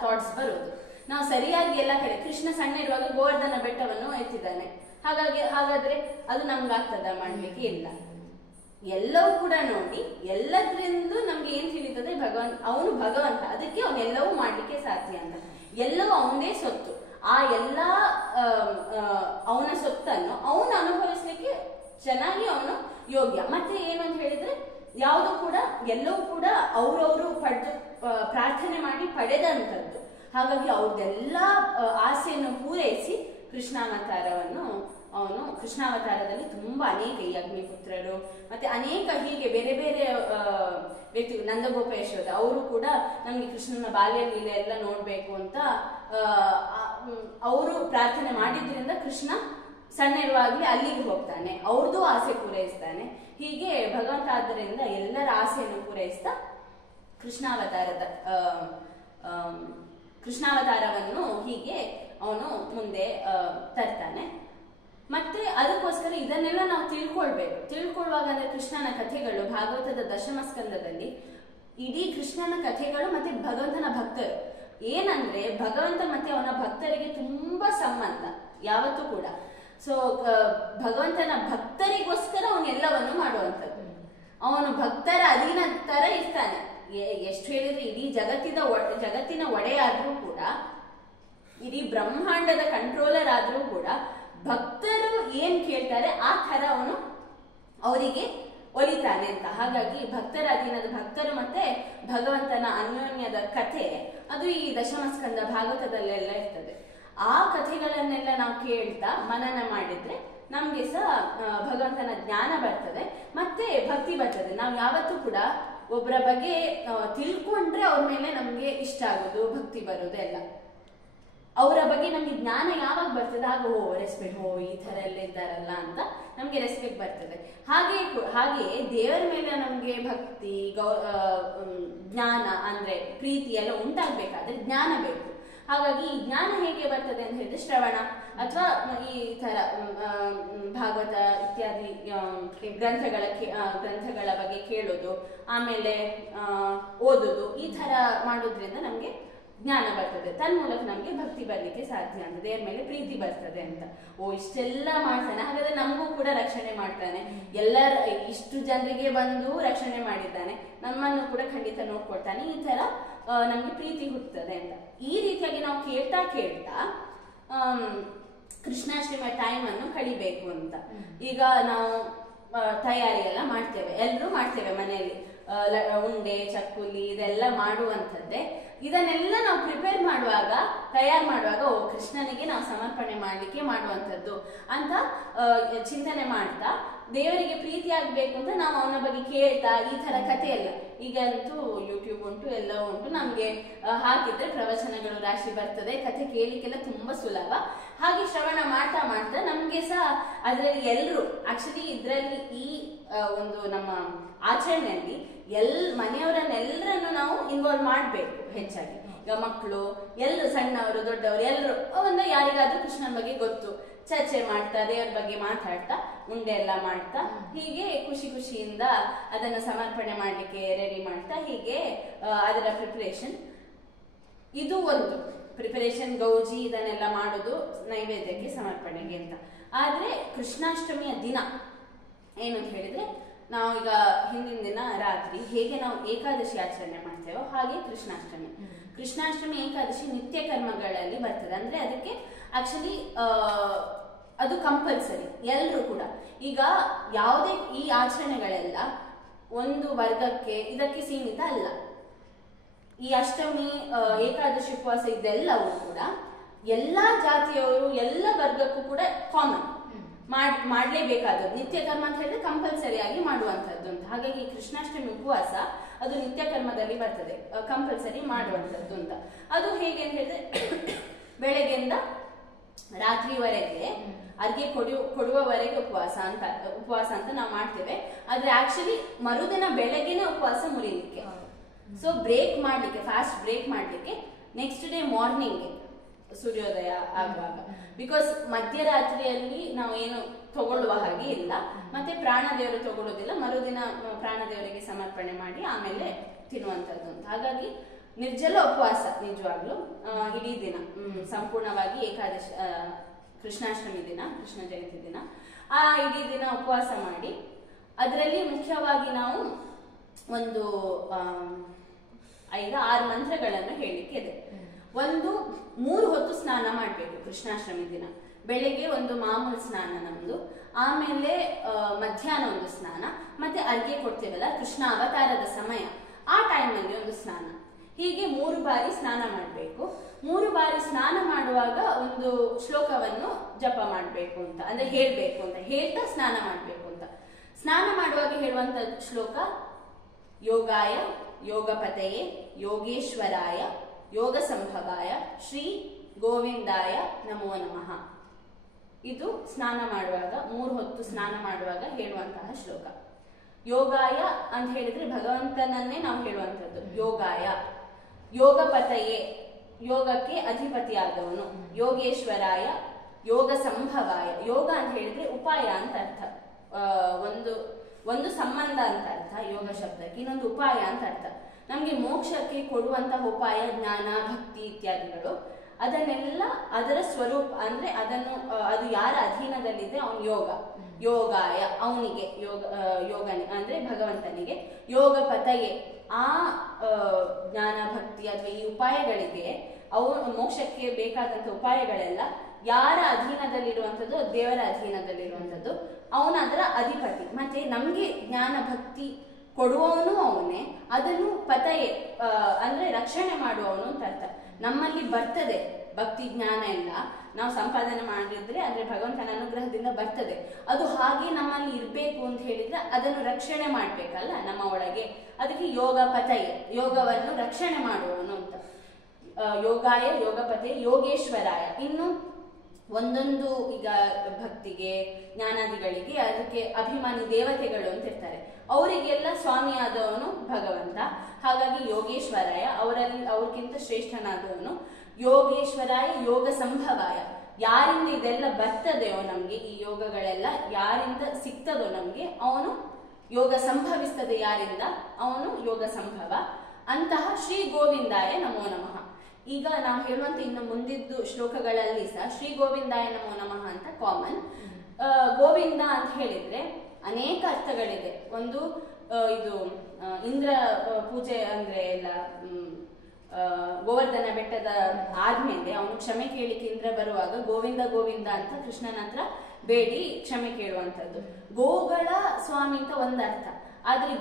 ಥಾಟ್ಸ್ ಬರೋದು. ನಾವು ಸರಿಯಾಗಿ ಎಲ್ಲ ಕಡೆ ಕೃಷ್ಣ ಸಣ್ಣ ಇರುವಾಗ ಗೋವರ್ಧನ ಬೆಟ್ಟವನ್ನು ಎತ್ತಿದ್ದಾನೆ, ಹಾಗಾದ್ರೆ ಅದು ನಮ್ಗಾಗ್ತದ ಮಾಡ್ಲಿಕ್ಕೆ ಇಲ್ಲ. ಎಲ್ಲವೂ ಕೂಡ ನೋಡಿ ಎಲ್ಲದ್ರಿಂದ ನಮ್ಗೆ ಏನ್ ತಿಳಿತದೆ, ಅವನು ಭಗವಂತ, ಅದಕ್ಕೆ ಅವನೆಲ್ಲವೂ ಮಾಡ್ಲಿಕ್ಕೆ ಸಾಧ್ಯ ಅಂತ. ಎಲ್ಲವೂ ಅವನೇ ಸೊತ್ತು. ಆ ಎಲ್ಲಾ ಅವನ ಸೊತ್ತನ್ನು ಅವನು ಅನುಭವಿಸ್ಲಿಕ್ಕೆ ಚೆನ್ನಾಗಿ ಅವನು ಯೋಗ್ಯ. ಮತ್ತೆ ಏನು ಅಂತ ಹೇಳಿದ್ರೆ ಯಾವುದು ಕೂಡ ಎಲ್ಲವೂ ಕೂಡ ಅವ್ರವರು ಪಡೆದು ಪ್ರಾರ್ಥನೆ ಮಾಡಿ ಪಡೆದಂಥದ್ದು. ಹಾಗಾಗಿ ಅವ್ರದ್ದೆಲ್ಲ ಆಸೆಯನ್ನು ಪೂರೈಸಿ ಕೃಷ್ಣಾವತಾರದಲ್ಲಿ ತುಂಬಾ ಅನೇಕ ಈ ಅಗ್ನಿಪುತ್ರರು ಮತ್ತೆ ಅನೇಕ ಹೀಗೆ ಬೇರೆ ಬೇರೆ ವ್ಯಕ್ತಿ, ನಂದಗೋಪ ಯಶೋಧ ಅವರು ಕೂಡ ನಮ್ಗೆ ಕೃಷ್ಣನ ಬಾಲ್ಯ ಲೀಲೆ ಎಲ್ಲ ನೋಡ್ಬೇಕು ಅಂತ ಅವರು ಪ್ರಾರ್ಥನೆ ಮಾಡಿದ್ರಿಂದ ಕೃಷ್ಣ ಸಣ್ಣ ಇರುವಾಗಲೇ ಅಲ್ಲಿಗೆ ಹೋಗ್ತಾನೆ, ಅವ್ರದ್ದು ಆಸೆ ಪೂರೈಸ್ತಾನೆ. ಹೀಗೆ ಭಗವಂತ ಆದ್ದರಿಂದ ಎಲ್ಲರ ಆಸೆಯನ್ನು ಪೂರೈಸ್ತಾ ಕೃಷ್ಣಾವತಾರವನ್ನು ಹೀಗೆ ಅವನು ಮುಂದೆ ತರ್ತಾನೆ. ಮತ್ತೆ ಅದಕ್ಕೋಸ್ಕರ ಇದನ್ನೆಲ್ಲ ನಾವು ತಿಳ್ಕೊಳ್ಳುವಾಗ ಅಂದ್ರೆ ಕೃಷ್ಣನ ಕಥೆಗಳು ಭಾಗವತದ ದಶಮ ಸ್ಕಂದದಲ್ಲಿ ಇಡೀ ಕೃಷ್ಣನ ಕಥೆಗಳು ಮತ್ತೆ ಭಗವಂತನ ಭಕ್ತರು ಏನಂದ್ರೆ ಭಗವಂತ ಮತ್ತೆ ಅವನ ಭಕ್ತರಿಗೆ ತುಂಬಾ ಸಂಬಂಧ ಯಾವತ್ತೂ ಕೂಡ. ಸೊ ಭಗವಂತನ ಭಕ್ತರಿಗೋಸ್ಕರ ಅವನೆಲ್ಲವನ್ನು ಮಾಡುವಂಥದ್ದು. ಅವನು ಭಕ್ತರ ಅಧೀನ ತರ ಇರ್ತಾನೆ. ಎಷ್ಟು ಹೇಳಿದ್ರೆ ಇಡೀ ಜಗತ್ತಿನ ಒಡೆಯಾದ್ರೂ ಕೂಡ, ಇಡೀ ಬ್ರಹ್ಮಾಂಡದ ಕಂಟ್ರೋಲರ್ ಆದ್ರೂ ಕೂಡ ಭಕ್ತರು ಏನ್ ಕೇಳ್ತಾರೆ ಆ ತರ ಅವನು ಅವರಿಗೆ ಒಲಿತಾನೆ ಅಂತ. ಹಾಗಾಗಿ ಭಕ್ತರ ಅಧೀನದ ಭಕ್ತರು ಮತ್ತೆ ಭಗವಂತನ ಅನ್ಯೋನ್ಯದ ಕಥೆ ಅದು ಈ ದಶಮಸ್ಕಂದ ಭಾಗವತದಲ್ಲೆಲ್ಲ ಇರ್ತದೆ. ಆ ಕಥೆಗಳನ್ನೆಲ್ಲ ನಾವು ಕೇಳ್ತಾ ಮನನ ಮಾಡಿದ್ರೆ ನಮ್ಗೆ ಸಹ ಭಗವಂತನ ಜ್ಞಾನ ಬರ್ತದೆ ಮತ್ತೆ ಭಕ್ತಿ ಬರ್ತದೆ. ನಾವು ಯಾವತ್ತೂ ಕೂಡ ಒಬ್ಬರ ಬಗ್ಗೆ ತಿಳ್ಕೊಂಡ್ರೆ ಅವ್ರ ಮೇಲೆ ನಮ್ಗೆ ಇಷ್ಟ ಆಗೋದು, ಭಕ್ತಿ ಬರೋದು ಎಲ್ಲ. ಅವರ ಬಗ್ಗೆ ನಮ್ಗೆ ಜ್ಞಾನ ಯಾವಾಗ ಬರ್ತದೆ ಆಗ ರೆಸ್ಪೆಕ್ಟ್, ಈ ತರ ಎಲ್ಲ ಇದ್ದಾರಲ್ಲ ಅಂತ ನಮ್ಗೆ ರೆಸ್ಪೆಕ್ಟ್ ಬರ್ತದೆ. ಹಾಗೆಯೇ ದೇವರ ಮೇಲೆ ನಮ್ಗೆ ಭಕ್ತಿ ಜ್ಞಾನ ಅಂದ್ರೆ ಪ್ರೀತಿ ಎಲ್ಲ ಉಂಟಾಗ್ಬೇಕಾದ್ರೆ ಜ್ಞಾನ ಬೇಕು. ಹಾಗಾಗಿ ಈ ಜ್ಞಾನ ಹೇಗೆ ಬರ್ತದೆ ಅಂತ ಹೇಳಿದ್ರೆ ಶ್ರವಣ ಅಥವಾ ಈ ತರ ಭಾಗವತ ಇತ್ಯಾದಿ ಗ್ರಂಥಗಳ ಬಗ್ಗೆ ಕೇಳೋದು, ಆಮೇಲೆ ಓದೋದು, ಈ ತರ ಮಾಡೋದ್ರಿಂದ ನಮ್ಗೆ ಜ್ಞಾನ ಬರ್ತದೆ. ತನ್ಮೂಲಕ ನಮ್ಗೆ ಭಕ್ತಿ ಬರ್ಲಿಕ್ಕೆ ಸಾಧ್ಯ ಅಂತ, ದೇವರ ಮೇಲೆ ಪ್ರೀತಿ ಬರ್ತದೆ ಅಂತ. ಇಷ್ಟೆಲ್ಲ ಮಾಡ್ತಾನೆ, ಹಾಗಾದ್ರೆ ನಮಗೂ ಕೂಡ ರಕ್ಷಣೆ ಮಾಡ್ತಾನೆ. ಇಷ್ಟು ಜನರಿಗೆ ಬಂದು ರಕ್ಷಣೆ ಮಾಡಿದ್ದಾನೆ, ನಮ್ಮನ್ನು ಕೂಡ ಖಂಡಿತ ನೋಡ್ಕೊಳ್ತಾನೆ. ಈ ತರ ನಮ್ಗೆ ಪ್ರೀತಿ ಹುಟ್ಟುತ್ತದೆ ಅಂತ. ಈ ರೀತಿಯಾಗಿ ನಾವು ಕೇಳ್ತಾ ಕೃಷ್ಣಾಷ್ಟಮಿ ಟೈಮ್ ಅನ್ನು ಕಳಿಬೇಕು ಅಂತ. ಈಗ ನಾವು ತಯಾರಿ ಎಲ್ಲ ಮಾಡ್ತೇವೆ, ಎಲ್ಲರೂ ಮಾಡ್ತೇವೆ ಮನೆಯಲ್ಲಿ, ಉಂಡೆ ಚಕ್ಕುಲಿ ಇದೆಲ್ಲ ಮಾಡುವಂಥದ್ದೇ. ಇದನ್ನೆಲ್ಲ ನಾವು ಪ್ರಿಪೇರ್ ಮಾಡುವಾಗ, ತಯಾರು ಮಾಡುವಾಗ ಕೃಷ್ಣನಿಗೆ ನಾವು ಸಮರ್ಪಣೆ ಮಾಡ್ಲಿಕ್ಕೆ ಮಾಡುವಂಥದ್ದು ಅಂತ ಚಿಂತನೆ ಮಾಡ್ತಾ ದೇವರಿಗೆ ಪ್ರೀತಿ ಆಗ್ಬೇಕು ಅಂತ ನಾವು ಅವನ ಬಗ್ಗೆ ಕೇಳ್ತಾ ಈ ತರ ಕಥೆ ಎಲ್ಲ, ಈಗಂತೂ ಯೂಟ್ಯೂಬ್ ಉಂಟು, ಎಲ್ಲ ಉಂಟು, ನಮ್ಗೆ ಹಾಕಿದ್ರೆ ಪ್ರವಚನಗಳು ರಾಶಿ ಬರ್ತದೆ, ಕಥೆ ಕೇಳಲಿಕ್ಕೆಲ್ಲ ತುಂಬಾ ಸುಲಭ. ಹಾಗೆ ಶ್ರವಣ ಮಾಡ್ತಾ ನಮ್ಗೆ ಸಹ ಅದರಲ್ಲಿ ಎಲ್ಲರೂ ಆಕ್ಚುಲಿ ಇದರಲ್ಲಿ ಈ ಒಂದು ನಮ್ಮ ಆಚರಣೆಯಲ್ಲಿ ಮನೆಯವರನ್ನೆಲ್ಲರನ್ನು ನಾವು ಇನ್ವಾಲ್ವ್ ಮಾಡ್ಬೇಕು ಹೆಚ್ಚಾಗಿ. ಈಗ ಮಕ್ಕಳು ಎಲ್ಲರೂ, ಸಣ್ಣವರು ದೊಡ್ಡವರು ಎಲ್ಲರೂ ಒಂದು ಯಾರಿಗಾದ್ರೂ ಕೃಷ್ಣನ ಬಗ್ಗೆ ಗೊತ್ತು, ಚರ್ಚೆ ಮಾಡ್ತಾ ದೇವರ ಬಗ್ಗೆ ಮಾತಾಡ್ತಾ ಉಂಡೆ ಎಲ್ಲ ಮಾಡ್ತಾ ಹೀಗೆ ಖುಷಿಯಿಂದ ಅದನ್ನ ಸಮರ್ಪಣೆ ಮಾಡ್ಲಿಕ್ಕೆ ರೆಡಿ ಮಾಡ್ತಾ ಹೀಗೆ ಅದರ ಪ್ರಿಪರೇಷನ್. ಇದು ಒಂದು ಪ್ರಿಪರೇಷನ್, ಗೌಜಿ ಇದನ್ನೆಲ್ಲ ಮಾಡೋದು ನೈವೇದ್ಯಕ್ಕೆ ಸಮರ್ಪಣೆಗೆ ಅಂತ. ಆದ್ರೆ ಕೃಷ್ಣಾಷ್ಟಮಿಯ ದಿನ ಏನು ಅಂತ ಹೇಳಿದ್ರೆ, ನಾವು ಈಗ ಹಿಂದಿನ ದಿನ ರಾತ್ರಿ ಹೇಗೆ ನಾವು ಏಕಾದಶಿ ಆಚರಣೆ ಮಾಡ್ತೇವೋ ಹಾಗೆ ಕೃಷ್ಣಾಷ್ಟಮಿ ಏಕಾದಶಿ ನಿತ್ಯ ಕರ್ಮಗಳಲ್ಲಿ ಬರ್ತದೆ. ಅಂದ್ರೆ ಅದಕ್ಕೆ ಆಕ್ಚುಲಿ ಅದು ಕಂಪಲ್ಸರಿ ಎಲ್ಲರೂ ಕೂಡ. ಈಗ ಯಾವುದೇ ಈ ಆಚರಣೆಗಳೆಲ್ಲ ಒಂದು ವರ್ಗಕ್ಕೆ ಇದಕ್ಕೆ ಸೀಮಿತ ಅಲ್ಲ. ಈ ಅಷ್ಟಮಿ ಏಕಾದಶಿ ಉಪವಾಸ ಇದೆಲ್ಲವೂ ಕೂಡ ಎಲ್ಲಾ ಜಾತಿಯವರು ಎಲ್ಲ ವರ್ಗಕ್ಕೂ ಕೂಡ ಕಾಮನ್ ಮಾಡ್ಲೇಬೇಕಾದದ್ದು. ನಿತ್ಯ ಕರ್ಮ ಅಂತ ಹೇಳಿದ್ರೆ ಕಂಪಲ್ಸರಿ ಆಗಿ ಮಾಡುವಂತದ್ದು ಅಂತ. ಹಾಗಾಗಿ ಕೃಷ್ಣಾಷ್ಟಮಿ ಉಪವಾಸ ಅದು ನಿತ್ಯ ಕರ್ಮದಲ್ಲಿ ಬರ್ತದೆ, ಕಂಪಲ್ಸರಿ ಮಾಡುವಂತದ್ದು ಅಂತ. ಅದು ಹೇಗೆ ಅಂತ ಹೇಳಿದ್ರೆ ಬೆಳಗ್ಗೆಯಿಂದ ರಾತ್ರಿವರೆಗೆ ಅರ್ಗೆ ಕೊಡುವವರೆಗೆ ಉಪವಾಸ ಅಂತ ನಾವು ಮಾಡ್ತೇವೆ. ಆದ್ರೆ ಆಕ್ಚುಲಿ ಮರುದಿನ ಬೆಳಗ್ಗೆನೆ ಉಪವಾಸ ಮುರಿಲಿಕ್ಕೆ, ಸೊ ಫಾಸ್ಟ್ ಬ್ರೇಕ್ ಮಾಡ್ಲಿಕ್ಕೆ ನೆಕ್ಸ್ಟ್ ಡೇ ಮಾರ್ನಿಂಗ್ ಸೂರ್ಯೋದಯ ಆಗುವಾಗ. ಬಿಕಾಸ್ ಮಧ್ಯರಾತ್ರಿಯಲ್ಲಿ ನಾವು ಏನು ತಗೊಳ್ಳುವ ಹಾಗೆ ಇಲ್ಲ, ಮತ್ತೆ ಪ್ರಾಣದೇವರು ತಗೊಳ್ಳೋದಿಲ್ಲ. ಮರುದಿನ ಪ್ರಾಣದೇವರಿಗೆ ಸಮರ್ಪಣೆ ಮಾಡಿ ಆಮೇಲೆ ತಿನ್ನುವಂಥದ್ದು ಅಂತ. ಹಾಗಾಗಿ ನಿರ್ಜಲ ಉಪವಾಸ ನಿಜವಾಗ್ಲು ಇಡೀ ದಿನ ಸಂಪೂರ್ಣವಾಗಿ ಏಕಾದಶಿ ಕೃಷ್ಣಾಷ್ಟಮಿ ದಿನ, ಕೃಷ್ಣ ಜಯಂತಿ ದಿನ ಆ ಇಡೀ ದಿನ ಉಪವಾಸ ಮಾಡಿ ಅದರಲ್ಲಿ ಮುಖ್ಯವಾಗಿ ನಾವು ಒಂದು 5-6 ಮಂತ್ರಗಳನ್ನು ಹೇಳಲಿಕ್ಕೆ ಇದೆ. ಒಂದು 3 ಹೊತ್ತು ಸ್ನಾನ ಮಾಡಬೇಕು ಕೃಷ್ಣಾಷ್ಟಮಿ ದಿನ. ಬೆಳಿಗ್ಗೆ ಒಂದು ಮಾಮೂಲು ಸ್ನಾನ ನಮ್ದು, ಆಮೇಲೆ ಮಧ್ಯಾಹ್ನ ಒಂದು ಸ್ನಾನ, ಮತ್ತೆ ಅರ್ಘ್ಯ ಕೊಡ್ತೇವಲ್ಲ ಕೃಷ್ಣ ಅವತಾರದ ಸಮಯ ಆ ಟೈಮಲ್ಲಿ ಒಂದು ಸ್ನಾನ. ಹೀಗೆ 3 ಬಾರಿ ಸ್ನಾನ ಮಾಡಬೇಕು. 3 ಬಾರಿ ಸ್ನಾನ ಮಾಡುವಾಗ ಒಂದು ಶ್ಲೋಕವನ್ನು ಜಪ ಮಾಡಬೇಕು ಅಂತ, ಅಂದ್ರೆ ಹೇಳ್ಬೇಕು ಅಂತ, ಹೇಳ್ತಾ ಸ್ನಾನ ಮಾಡಬೇಕು ಅಂತ. ಸ್ನಾನ ಮಾಡುವಾಗ ಹೇಳುವಂತ ಶ್ಲೋಕ ಯೋಗಾಯ ಯೋಗಪತಯೇ ಯೋಗೇಶ್ವರಾಯ ಯೋಗ ಸಂಭವಾಯ ಶ್ರೀ ಗೋವಿಂದಾಯ ನಮೋ ನಮಃ. ಇದು ಸ್ನಾನ ಮಾಡುವಾಗ 3 ಹೊತ್ತು ಸ್ನಾನ ಮಾಡುವಾಗ ಹೇಳುವಂತಹ ಶ್ಲೋಕ. ಯೋಗಾಯ ಅಂತ ಹೇಳಿದ್ರೆ ಭಗವಂತನನ್ನೇ ನಾವು ಹೇಳುವಂಥದ್ದು. ಯೋಗಾಯ ಯೋಗಪತಯೇ ಯೋಗಕ್ಕೆ ಅಧಿಪತಿಯಾದವನು, ಯೋಗೇಶ್ವರಾಯ ಯೋಗ ಸಂಭವಾಯ. ಯೋಗ ಅಂತ ಹೇಳಿದ್ರೆ ಉಪಾಯ ಅಂತ ಅರ್ಥ, ಒಂದು ಸಂಬಂಧ ಅಂತ ಅರ್ಥ ಯೋಗ ಶಬ್ದಕ್ಕೆ, ಇನ್ನೊಂದು ಉಪಾಯ ಅಂತ ಅರ್ಥ. ನಮ್ಗೆ ಮೋಕ್ಷಕ್ಕೆ ಕೊಡುವಂತಹ ಉಪಾಯ ಜ್ಞಾನ ಭಕ್ತಿ ಇತ್ಯಾದಿಗಳು, ಅದನ್ನೆಲ್ಲ ಅದರ ಸ್ವರೂಪ ಅಂದ್ರೆ ಅದು ಯಾರ ಅಧೀನದಲ್ಲಿದೆ ಅವನು ಯೋಗ. ಯೋಗಾಯ ಅವನಿಗೆ ಯೋಗನಿ ಅಂದ್ರೆ ಭಗವಂತನಿಗೆ. ಯೋಗ ಪತಯೇ ಆ ಜ್ಞಾನ ಭಕ್ತಿ ಅಥವಾ ಈ ಉಪಾಯಗಳಿಗೆ ಮೋಕ್ಷಕ್ಕೆ ಬೇಕಾದಂತ ಉಪಾಯಗಳೆಲ್ಲ ಯಾರ ಅಧೀನದಲ್ಲಿರುವಂಥದ್ದು, ದೇವರ ಅಧೀನದಲ್ಲಿರುವಂಥದ್ದು. ಅವನು ಅದರ ಅಧಿಪತಿ. ಮತ್ತೆ ನಮ್ಗೆ ಜ್ಞಾನ ಭಕ್ತಿ ಕೊಡುವವನು ಅವನೇ, ಅದನ್ನು ಪತಯೇ ಅಂದ್ರೆ ರಕ್ಷಣೆ ಮಾಡುವವನು ಅಂತ ಅರ್ಥ. ನಮ್ಮಲ್ಲಿ ಬರ್ತದೆ ಭಕ್ತಿ ಜ್ಞಾನ ಎಲ್ಲ ನಾವು ಸಂಪಾದನೆ ಮಾಡಿದ್ರೆ ಅಂದ್ರೆ ಭಗವಂತನ ಅನುಗ್ರಹದಿಂದ ಬರ್ತದೆ. ಅದು ಹಾಗೆ ನಮ್ಮಲ್ಲಿ ಇರ್ಬೇಕು ಅಂತ ಹೇಳಿದ್ರೆ ಅದನ್ನು ರಕ್ಷಣೆ ಮಾಡ್ಬೇಕಲ್ಲ ನಮ್ಮ ಒಳಗೆ. ಅದಕ್ಕೆ ಯೋಗ ಪತಯೇ ಯೋಗವನ್ನು ರಕ್ಷಣೆ ಮಾಡುವವನು ಅಂತ. ಯೋಗಾಯ ಯೋಗಪತೆ ಯೋಗೇಶ್ವರಾಯ. ಇನ್ನು ಒಂದೊಂದು ಈಗ ಭಕ್ತಿಗೆ ಜ್ಞಾನಾದಿಗಳಿಗೆ ಅದಕ್ಕೆ ಅಭಿಮಾನಿ ದೇವತೆಗಳು ಅಂತ ಇರ್ತಾರೆ, ಅವರಿಗೆಲ್ಲ ಸ್ವಾಮಿಯಾದವನು ಭಗವಂತ. ಹಾಗಾಗಿ ಯೋಗೇಶ್ವರಾಯ ಅವ್ರಿಗಿಂತ ಶ್ರೇಷ್ಠನಾದವನು. ಯೋಗೇಶ್ವರಾಯ ಯೋಗ ಸಂಭವಾಯ ಯಾರಿಂದ ಇದೆಲ್ಲ ಬರ್ತದೆಯೋ ನಮ್ಗೆ, ಈ ಯೋಗಗಳೆಲ್ಲ ಯಾರಿಂದ ಸಿಗ್ತದೋ ನಮ್ಗೆ ಅವನು ಯೋಗ ಸಂಭವಿಸ್ತದೆ. ಯಾರಿಂದ ಅವನು ಯೋಗ ಸಂಭವ. ಅಂತಹ ಶ್ರೀ ಗೋವಿಂದಾಯ ನಮೋ ನಮಃ. ಈಗ ನಾವು ಹೇಳುವಂತ ಇನ್ನು ಮುಂದಿದ್ದು ಶ್ಲೋಕಗಳಲ್ಲಿ ಸಹ ಶ್ರೀ ಗೋವಿಂದಾಯ ನಮೋ ನಮಃ ಅಂತ ಕಾಮನ್. ಗೋವಿಂದ ಅಂತ ಹೇಳಿದ್ರೆ ಅನೇಕ ಅರ್ಥಗಳಿದೆ. ಒಂದು ಇದು ಇಂದ್ರ ಪೂಜೆ ಅಂದ್ರೆ ಎಲ್ಲ ಗೋವರ್ಧನ ಬೆಟ್ಟದ ಆದ್ಮೇಲೆ ಅವನು ಕ್ಷಮೆ ಕೇಳಿಕ್ಕೆ ಇಂದ್ರ ಬರುವಾಗ ಗೋವಿಂದ ಗೋವಿಂದ ಅಂತ ಕೃಷ್ಣನ ಹತ್ರ ಬೇಡಿ ಕ್ಷಮೆ ಕೇಳುವಂಥದ್ದು. ಗೋಗಳ ಸ್ವಾಮಿ ಅಂತ ಒಂದು ಅರ್ಥ, ಆದ್ರೆ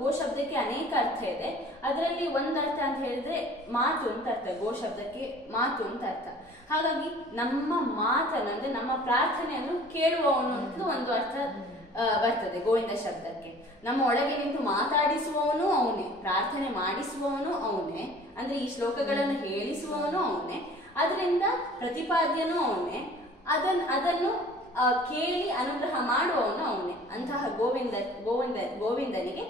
ಗೋ ಶಬ್ದಕ್ಕೆ ಅನೇಕ ಅರ್ಥ ಇದೆ. ಅದರಲ್ಲಿ ಒಂದು ಅರ್ಥ ಅಂತ ಹೇಳಿದ್ರೆ ಮಾತು ಅಂತ ಅರ್ಥ. ಗೋ ಶಬ್ದಕ್ಕೆ ಮಾತು ಅಂತ ಅರ್ಥ. ಹಾಗಾಗಿ ನಮ್ಮ ಮಾತನ್ನು ಅಂದ್ರೆ ನಮ್ಮ ಪ್ರಾರ್ಥನೆಯನ್ನು ಕೇಳುವವನು ಅಂತ ಒಂದು ಅರ್ಥ ಬರ್ತದೆ ಗೋವಿಂದ ಶಬ್ದಕ್ಕೆ. ನಮ್ಮ ಒಳಗೆ ನಿಂತು ಮಾತಾಡಿಸುವವನು ಅವನೇ, ಪ್ರಾರ್ಥನೆ ಮಾಡಿಸುವವನು ಅವನೇ, ಅಂದ್ರೆ ಈ ಶ್ಲೋಕಗಳನ್ನು ಹೇಳಿಸುವವನು ಅವನೇ, ಅದರಿಂದ ಪ್ರತಿಪಾದ್ಯನೂ ಅವನೇ, ಅದನ್ನು ಕೇಳಿ ಅನುಗ್ರಹ ಮಾಡುವವನು ಅವನೇ. ಅಂತಹ ಗೋವಿಂದನಿಗೆ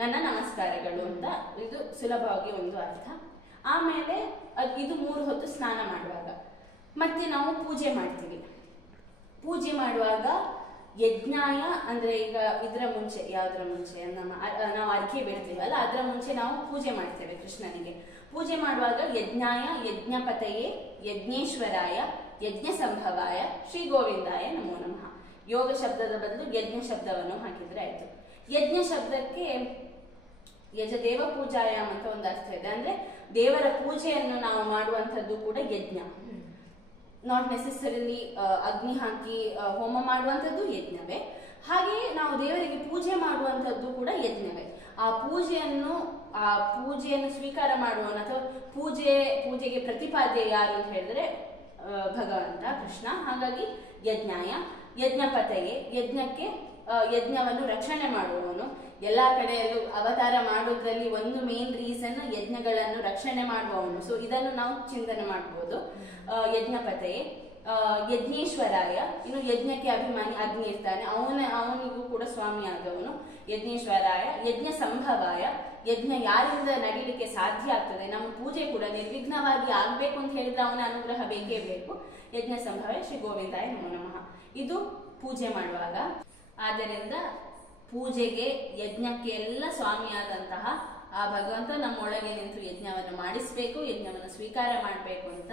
ನನ್ನ ನಮಸ್ಕಾರಗಳು ಅಂತ ಇದು ಸುಲಭವಾಗಿ ಒಂದು ಅರ್ಥ. ಆಮೇಲೆ ಇದು 3 ಹೊತ್ತು ಸ್ನಾನ ಮಾಡುವಾಗ ಮತ್ತೆ ನಾವು ಪೂಜೆ ಮಾಡ್ತೀವಿ. ಪೂಜೆ ಮಾಡುವಾಗ ಯಜ್ಞಾಯ ಅಂದ್ರೆ ಈಗ ಇದರ ಮುಂಚೆ ಯಾವ್ದ್ರ ಮುಂಚೆ ನಾವು ಅರ್ಘ್ಯ ಬಿಡ್ತೀವಲ್ಲ ಅದರ ಮುಂಚೆ ನಾವು ಪೂಜೆ ಮಾಡ್ತೇವೆ ಕೃಷ್ಣನಿಗೆ. ಪೂಜೆ ಮಾಡುವಾಗ ಯಜ್ಞಾಯ ಯಜ್ಞಪತಯೇ ಯಜ್ಞೇಶ್ವರಾಯ ಯಜ್ಞ ಸಂಭವಾಯ ಶ್ರೀ ಗೋವಿಂದಾಯ ನಮೋ ನಮಃ. ಯೋಗ ಶಬ್ದದ ಬದಲು ಯಜ್ಞ ಶಬ್ದವನ್ನು ಹಾಕಿದ್ರೆ ಆಯ್ತು. ಯಜ್ಞ ಶಬ್ದಕ್ಕೆ ಯಜದೇವ ಪೂಜಾಯಾಮ್ ಅಂತ ಒಂದು ಅರ್ಥ ಇದೆ. ಅಂದ್ರೆ ದೇವರ ಪೂಜೆಯನ್ನು ನಾವು ಮಾಡುವಂಥದ್ದು ಕೂಡ ಯಜ್ಞ. ನಾಟ್ ನೆಸೆಸರಿಲಿ ಅಗ್ನಿ ಹಾಕಿ ಹೋಮ ಮಾಡುವಂಥದ್ದು ಯಜ್ಞವೇ. ಹಾಗೆಯೇ ನಾವು ದೇವರಿಗೆ ಪೂಜೆ ಮಾಡುವಂಥದ್ದು ಕೂಡ ಯಜ್ಞವೇ. ಆ ಪೂಜೆಯನ್ನು ಸ್ವೀಕಾರ ಮಾಡುವನು ಅಥವಾ ಪೂಜೆಗೆ ಪ್ರತಿಪಾದ್ಯ ಯಾರು ಅಂತ ಹೇಳಿದ್ರೆ ಭಗವಂತ ಕೃಷ್ಣ. ಹಾಗಾಗಿ ಯಜ್ಞಾಯ ಯಜ್ಞಪತೆಗೆ ಯಜ್ಞವನ್ನು ರಕ್ಷಣೆ ಮಾಡುವವನು. ಎಲ್ಲಾ ಕಡೆಯಲ್ಲೂ ಅವತಾರ ಮಾಡೋದ್ರಲ್ಲಿ ಒಂದು ಮೇನ್ ರೀಸನ್ ಯಜ್ಞಗಳನ್ನು ರಕ್ಷಣೆ ಮಾಡುವವನು. ಸೊ ಇದನ್ನು ನಾವು ಚಿಂತನೆ ಮಾಡಬಹುದು. ಯಜ್ಞಪತೆಯೇ ಯಜ್ಞೇಶ್ವರಾಯ. ಇನ್ನು ಯಜ್ಞಕ್ಕೆ ಅಭಿಮಾನಿ ಅಗ್ನಿ ಇರ್ತಾನೆ, ಅವನಿಗೂ ಕೂಡ ಸ್ವಾಮಿ ಆದವನು ಯಜ್ಞೇಶ್ವರಾಯ. ಯಜ್ಞ ಸಂಭವಾಯ ಯಜ್ಞ ಯಾರಿಂದ ನಡೀಲಿಕ್ಕೆ ಸಾಧ್ಯ ಆಗ್ತದೆ, ನಮ್ಮ ಪೂಜೆ ಕೂಡ ನಿರ್ವಿಘ್ನವಾಗಿ ಆಗ್ಬೇಕು ಅಂತ ಹೇಳಿದ್ರೆ ಅವನ ಅನುಗ್ರಹ ಬೇಕೇ ಬೇಕು. ಯಜ್ಞ ಸಂಭವ ಶ್ರೀ ಗೋವಿಂದಾಯ ನಮೋ ನಮಃ. ಇದು ಪೂಜೆ ಮಾಡುವಾಗ. ಆದ್ದರಿಂದ ಪೂಜೆಗೆ ಯಜ್ಞಕ್ಕೆ ಎಲ್ಲ ಸ್ವಾಮಿಯಾದಂತಹ ಆ ಭಗವಂತ ನಮ್ಮೊಳಗೆ ನಿಂತು ಯಜ್ಞವನ್ನು ಮಾಡಿಸ್ಬೇಕು, ಯಜ್ಞವನ್ನು ಸ್ವೀಕಾರ ಮಾಡಬೇಕು ಅಂತ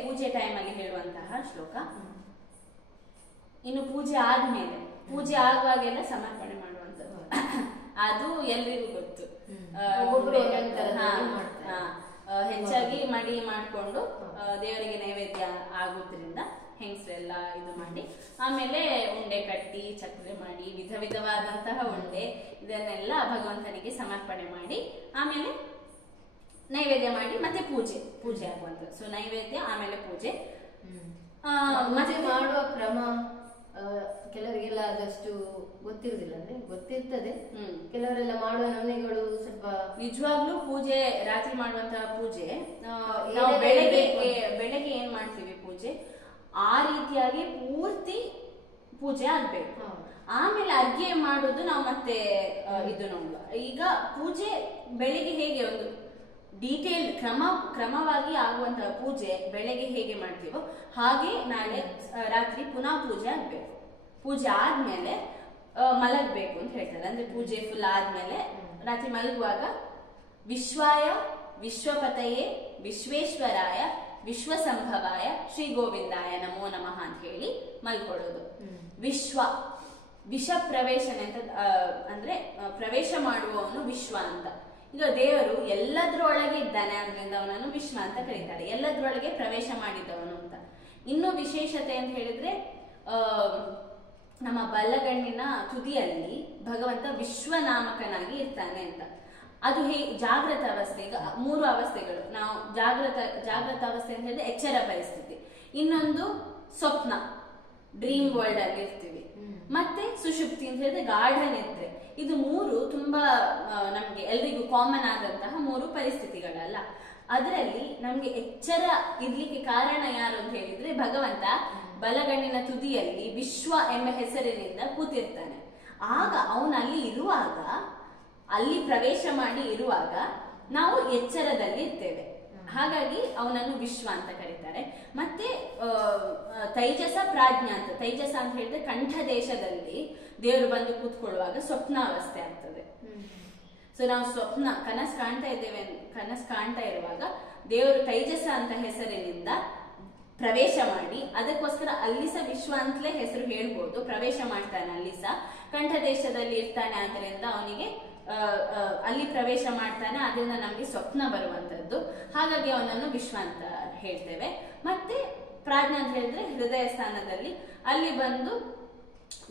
ಪೂಜೆ ಟೈಮಲ್ಲಿ ಹೇಳುವಂತಹ ಶ್ಲೋಕ. ಇನ್ನು ಪೂಜೆ ಆದ್ಮೇಲೆ, ಪೂಜೆ ಆಗುವಾಗೆಲ್ಲ ಸಮರ್ಪಣೆ ಮಾಡುವಂಥದ್ದು ಅದು ಎಲ್ರಿಗೂ ಗೊತ್ತು. ಹೆಚ್ಚಾಗಿ ಮಡಿ ಮಾಡ್ಕೊಂಡು ದೇವರಿಗೆ ನೈವೇದ್ಯ ಆಗೋದ್ರಿಂದ ಹೆಂಗಸರೆಲ್ಲ ಇದು ಮಾಡಿ, ಆಮೇಲೆ ಉಂಡೆ ಕಟ್ಟಿ ಚಕ್ರೆ ಮಾಡಿ ವಿಧ ವಿಧವಾದಂತಹ ಉಂಡೆ ಇದನ್ನೆಲ್ಲ ಭಗವಂತನಿಗೆ ಸಮರ್ಪಣೆ ಮಾಡಿ ಆಮೇಲೆ ನೈವೇದ್ಯ ಮಾಡಿ ಮತ್ತೆ ಪೂಜೆ ಆಗುವಂಥದ್ದು. ಸೊ ನೈವೇದ್ಯ ಆಮೇಲೆ ಪೂಜೆ. ಮತ್ತೆ ಮಾಡುವ ಕ್ರಮ ಕೆಲವರಿಗೆಲ್ಲ ಅದಷ್ಟು ಗೊತ್ತಿರುವುದಿಲ್ಲ, ಅಂದ್ರೆ ಗೊತ್ತಿರ್ತದೆ. ಕೆಲವರೆಲ್ಲ ಮಾಡುವ ನಮನೆಗಳು ಸ್ವಲ್ಪ ನಿಜವಾಗ್ಲೂ ಪೂಜೆ ರಾತ್ರಿ ಮಾಡುವಂತಹ ಪೂಜೆ ಬೆಳಗ್ಗೆ ಏನ್ ಮಾಡ್ತೀವಿ ಪೂಜೆ ಆ ರೀತಿಯಾಗಿ ಪೂರ್ತಿ ಪೂಜೆ ಆಗ್ಬೇಕು. ಆಮೇಲೆ ಅರ್ಘ್ಯ ಮಾಡೋದು ನಾವು ಮತ್ತೆ ಇದು ನೋಡುವ. ಈಗ ಪೂಜೆ ಬೆಳಿಗ್ಗೆ ಹೇಗೆ ಒಂದು ಡೀಟೇಲ್ ಕ್ರಮವಾಗಿ ಆಗುವಂತಹ ಪೂಜೆ ಬೆಳಗ್ಗೆ ಹೇಗೆ ಮಾಡ್ತೀವೋ ಹಾಗೆ ನಾಳೆ ರಾತ್ರಿ ಪುನಃ ಪೂಜೆ ಆಗ್ಬೇಕು. ಪೂಜೆ ಆದ್ಮೇಲೆ ಮಲಗಬೇಕು ಅಂತ ಹೇಳ್ತಾರೆ. ಅಂದ್ರೆ ಪೂಜೆ ಫುಲ್ ಆದ್ಮೇಲೆ ರಾತ್ರಿ ಮಲಗುವಾಗ ವಿಶ್ವಾಯ ವಿಶ್ವಪತಯೇ ವಿಶ್ವೇಶ್ವರಾಯ ವಿಶ್ವಸಂಭವಾಯ ಶ್ರೀ ಗೋವಿಂದಾಯ ನಮೋ ನಮಃ ಅಂತ ಹೇಳಿ ಮಲ್ಕೊಳ್ಳೋದು. ವಿಶ್ವ ಪ್ರವೇಶನೆ ಅಂತ ಅಂದ್ರೆ ಪ್ರವೇಶ ಮಾಡುವವನು ವಿಶ್ವ ಅಂತ. ಈಗ ದೇವರು ಎಲ್ಲದ್ರೊಳಗೆ ಇದ್ದಾನೆ, ಆದ್ರಿಂದ ಅವನನ್ನು ವಿಶ್ವ ಅಂತ ಕರೀತಾರೆ. ಎಲ್ಲದ್ರೊಳಗೆ ಪ್ರವೇಶ ಮಾಡಿದವನು ಅಂತ. ಇನ್ನೂ ವಿಶೇಷತೆ ಅಂತ ಹೇಳಿದ್ರೆ ನಮ್ಮ ಬಲ್ಲಗಣ್ಣಿನ ತುದಿಯಲ್ಲಿ ಭಗವಂತ ವಿಶ್ವನಾಮಕನಾಗಿ ಇರ್ತಾನೆ ಅಂತ. ಅದು ಜಾಗೃತ ಅವಸ್ಥೆ. ಈಗ 3 ಅವಸ್ಥೆಗಳು ನಾವು ಜಾಗೃತ ಅವಸ್ಥೆ ಅಂತ ಹೇಳಿದ್ರೆ ಎಚ್ಚರ ಪರಿಸ್ಥಿತಿ, ಇನ್ನೊಂದು ಸ್ವಪ್ನ ಡ್ರೀಮ್ ವರ್ಲ್ಡ್ ಅಲ್ಲಿ ಇರ್ತೀವಿ, ಮತ್ತೆ ಸುಷುಪ್ತಿ ಅಂತ ಹೇಳಿದ್ರೆ ಗಾಢ ನಿದ್ರೆ. ಇದು 3 ತುಂಬಾ ನಮ್ಗೆ ಎಲ್ರಿಗೂ ಕಾಮನ್ ಆದಂತಹ 3 ಪರಿಸ್ಥಿತಿಗಳಲ್ಲ. ಅದರಲ್ಲಿ ನಮ್ಗೆ ಎಚ್ಚರ ಇರ್ಲಿಕ್ಕೆ ಕಾರಣ ಯಾರು ಅಂತ ಹೇಳಿದ್ರೆ ಭಗವಂತ ಬಲಗಣ್ಣಿನ ತುದಿಯಲ್ಲಿ ವಿಶ್ವ ಎಂಬ ಹೆಸರಿನಿಂದ ಕೂತಿರ್ತಾನೆ. ಆಗ ಅವನಲ್ಲಿ ಇರುವಾಗ, ಅಲ್ಲಿ ಪ್ರವೇಶ ಮಾಡಿ ಇರುವಾಗ ನಾವು ಎಚ್ಚರದಲ್ಲಿ ಇರ್ತೇವೆ. ಹಾಗಾಗಿ ಅವನನ್ನು ವಿಶ್ವ ಅಂತ ಕರೀತಾರೆ. ಮತ್ತೆ ತೈಜಸ ಪ್ರಾಜ್ಞ ಅಂತ. ತೈಜಸ ಅಂತ ಹೇಳಿದ್ರೆ ಕಂಠ ದೇಶದಲ್ಲಿ ದೇವರು ಬಂದು ಕೂತ್ಕೊಳ್ಳುವಾಗ ಸ್ವಪ್ನಾವಸ್ಥೆ ಆಗ್ತದೆ. ಸೊ ನಾವು ಕನಸು ಕಾಣ್ತಾ ಇರುವಾಗ ದೇವರು ತೈಜಸ ಅಂತ ಹೆಸರಿನಿಂದ ಪ್ರವೇಶ ಮಾಡಿ, ಅದಕ್ಕೋಸ್ಕರ ಅಲ್ಲಿ ಸಹ ವಿಶ್ವ ಅಂತಲೇ ಹೆಸರು ಹೇಳ್ಬೋದು. ಪ್ರವೇಶ ಮಾಡ್ತಾನೆ, ಅಲ್ಲಿ ಸಹ ಕಂಠ ದೇಶದಲ್ಲಿ ಇರ್ತಾನೆ, ಆದ್ರಿಂದ ಅವನಿಗೆ ಅಲ್ಲಿ ಪ್ರವೇಶ ಮಾಡ್ತಾನೆ. ಅದರಿಂದ ನಮ್ಗೆ ಸ್ವಪ್ನ ಬರುವಂತದ್ದು. ಹಾಗಾಗಿ ಅವನನ್ನು ವಿಶ್ವ ಅಂತ ಹೇಳ್ತೇವೆ. ಮತ್ತೆ ಪ್ರಾಜ್ಞೆ ಅಂತ ಹೇಳಿದ್ರೆ ಹೃದಯ ಸ್ಥಾನದಲ್ಲಿ ಅಲ್ಲಿ ಬಂದು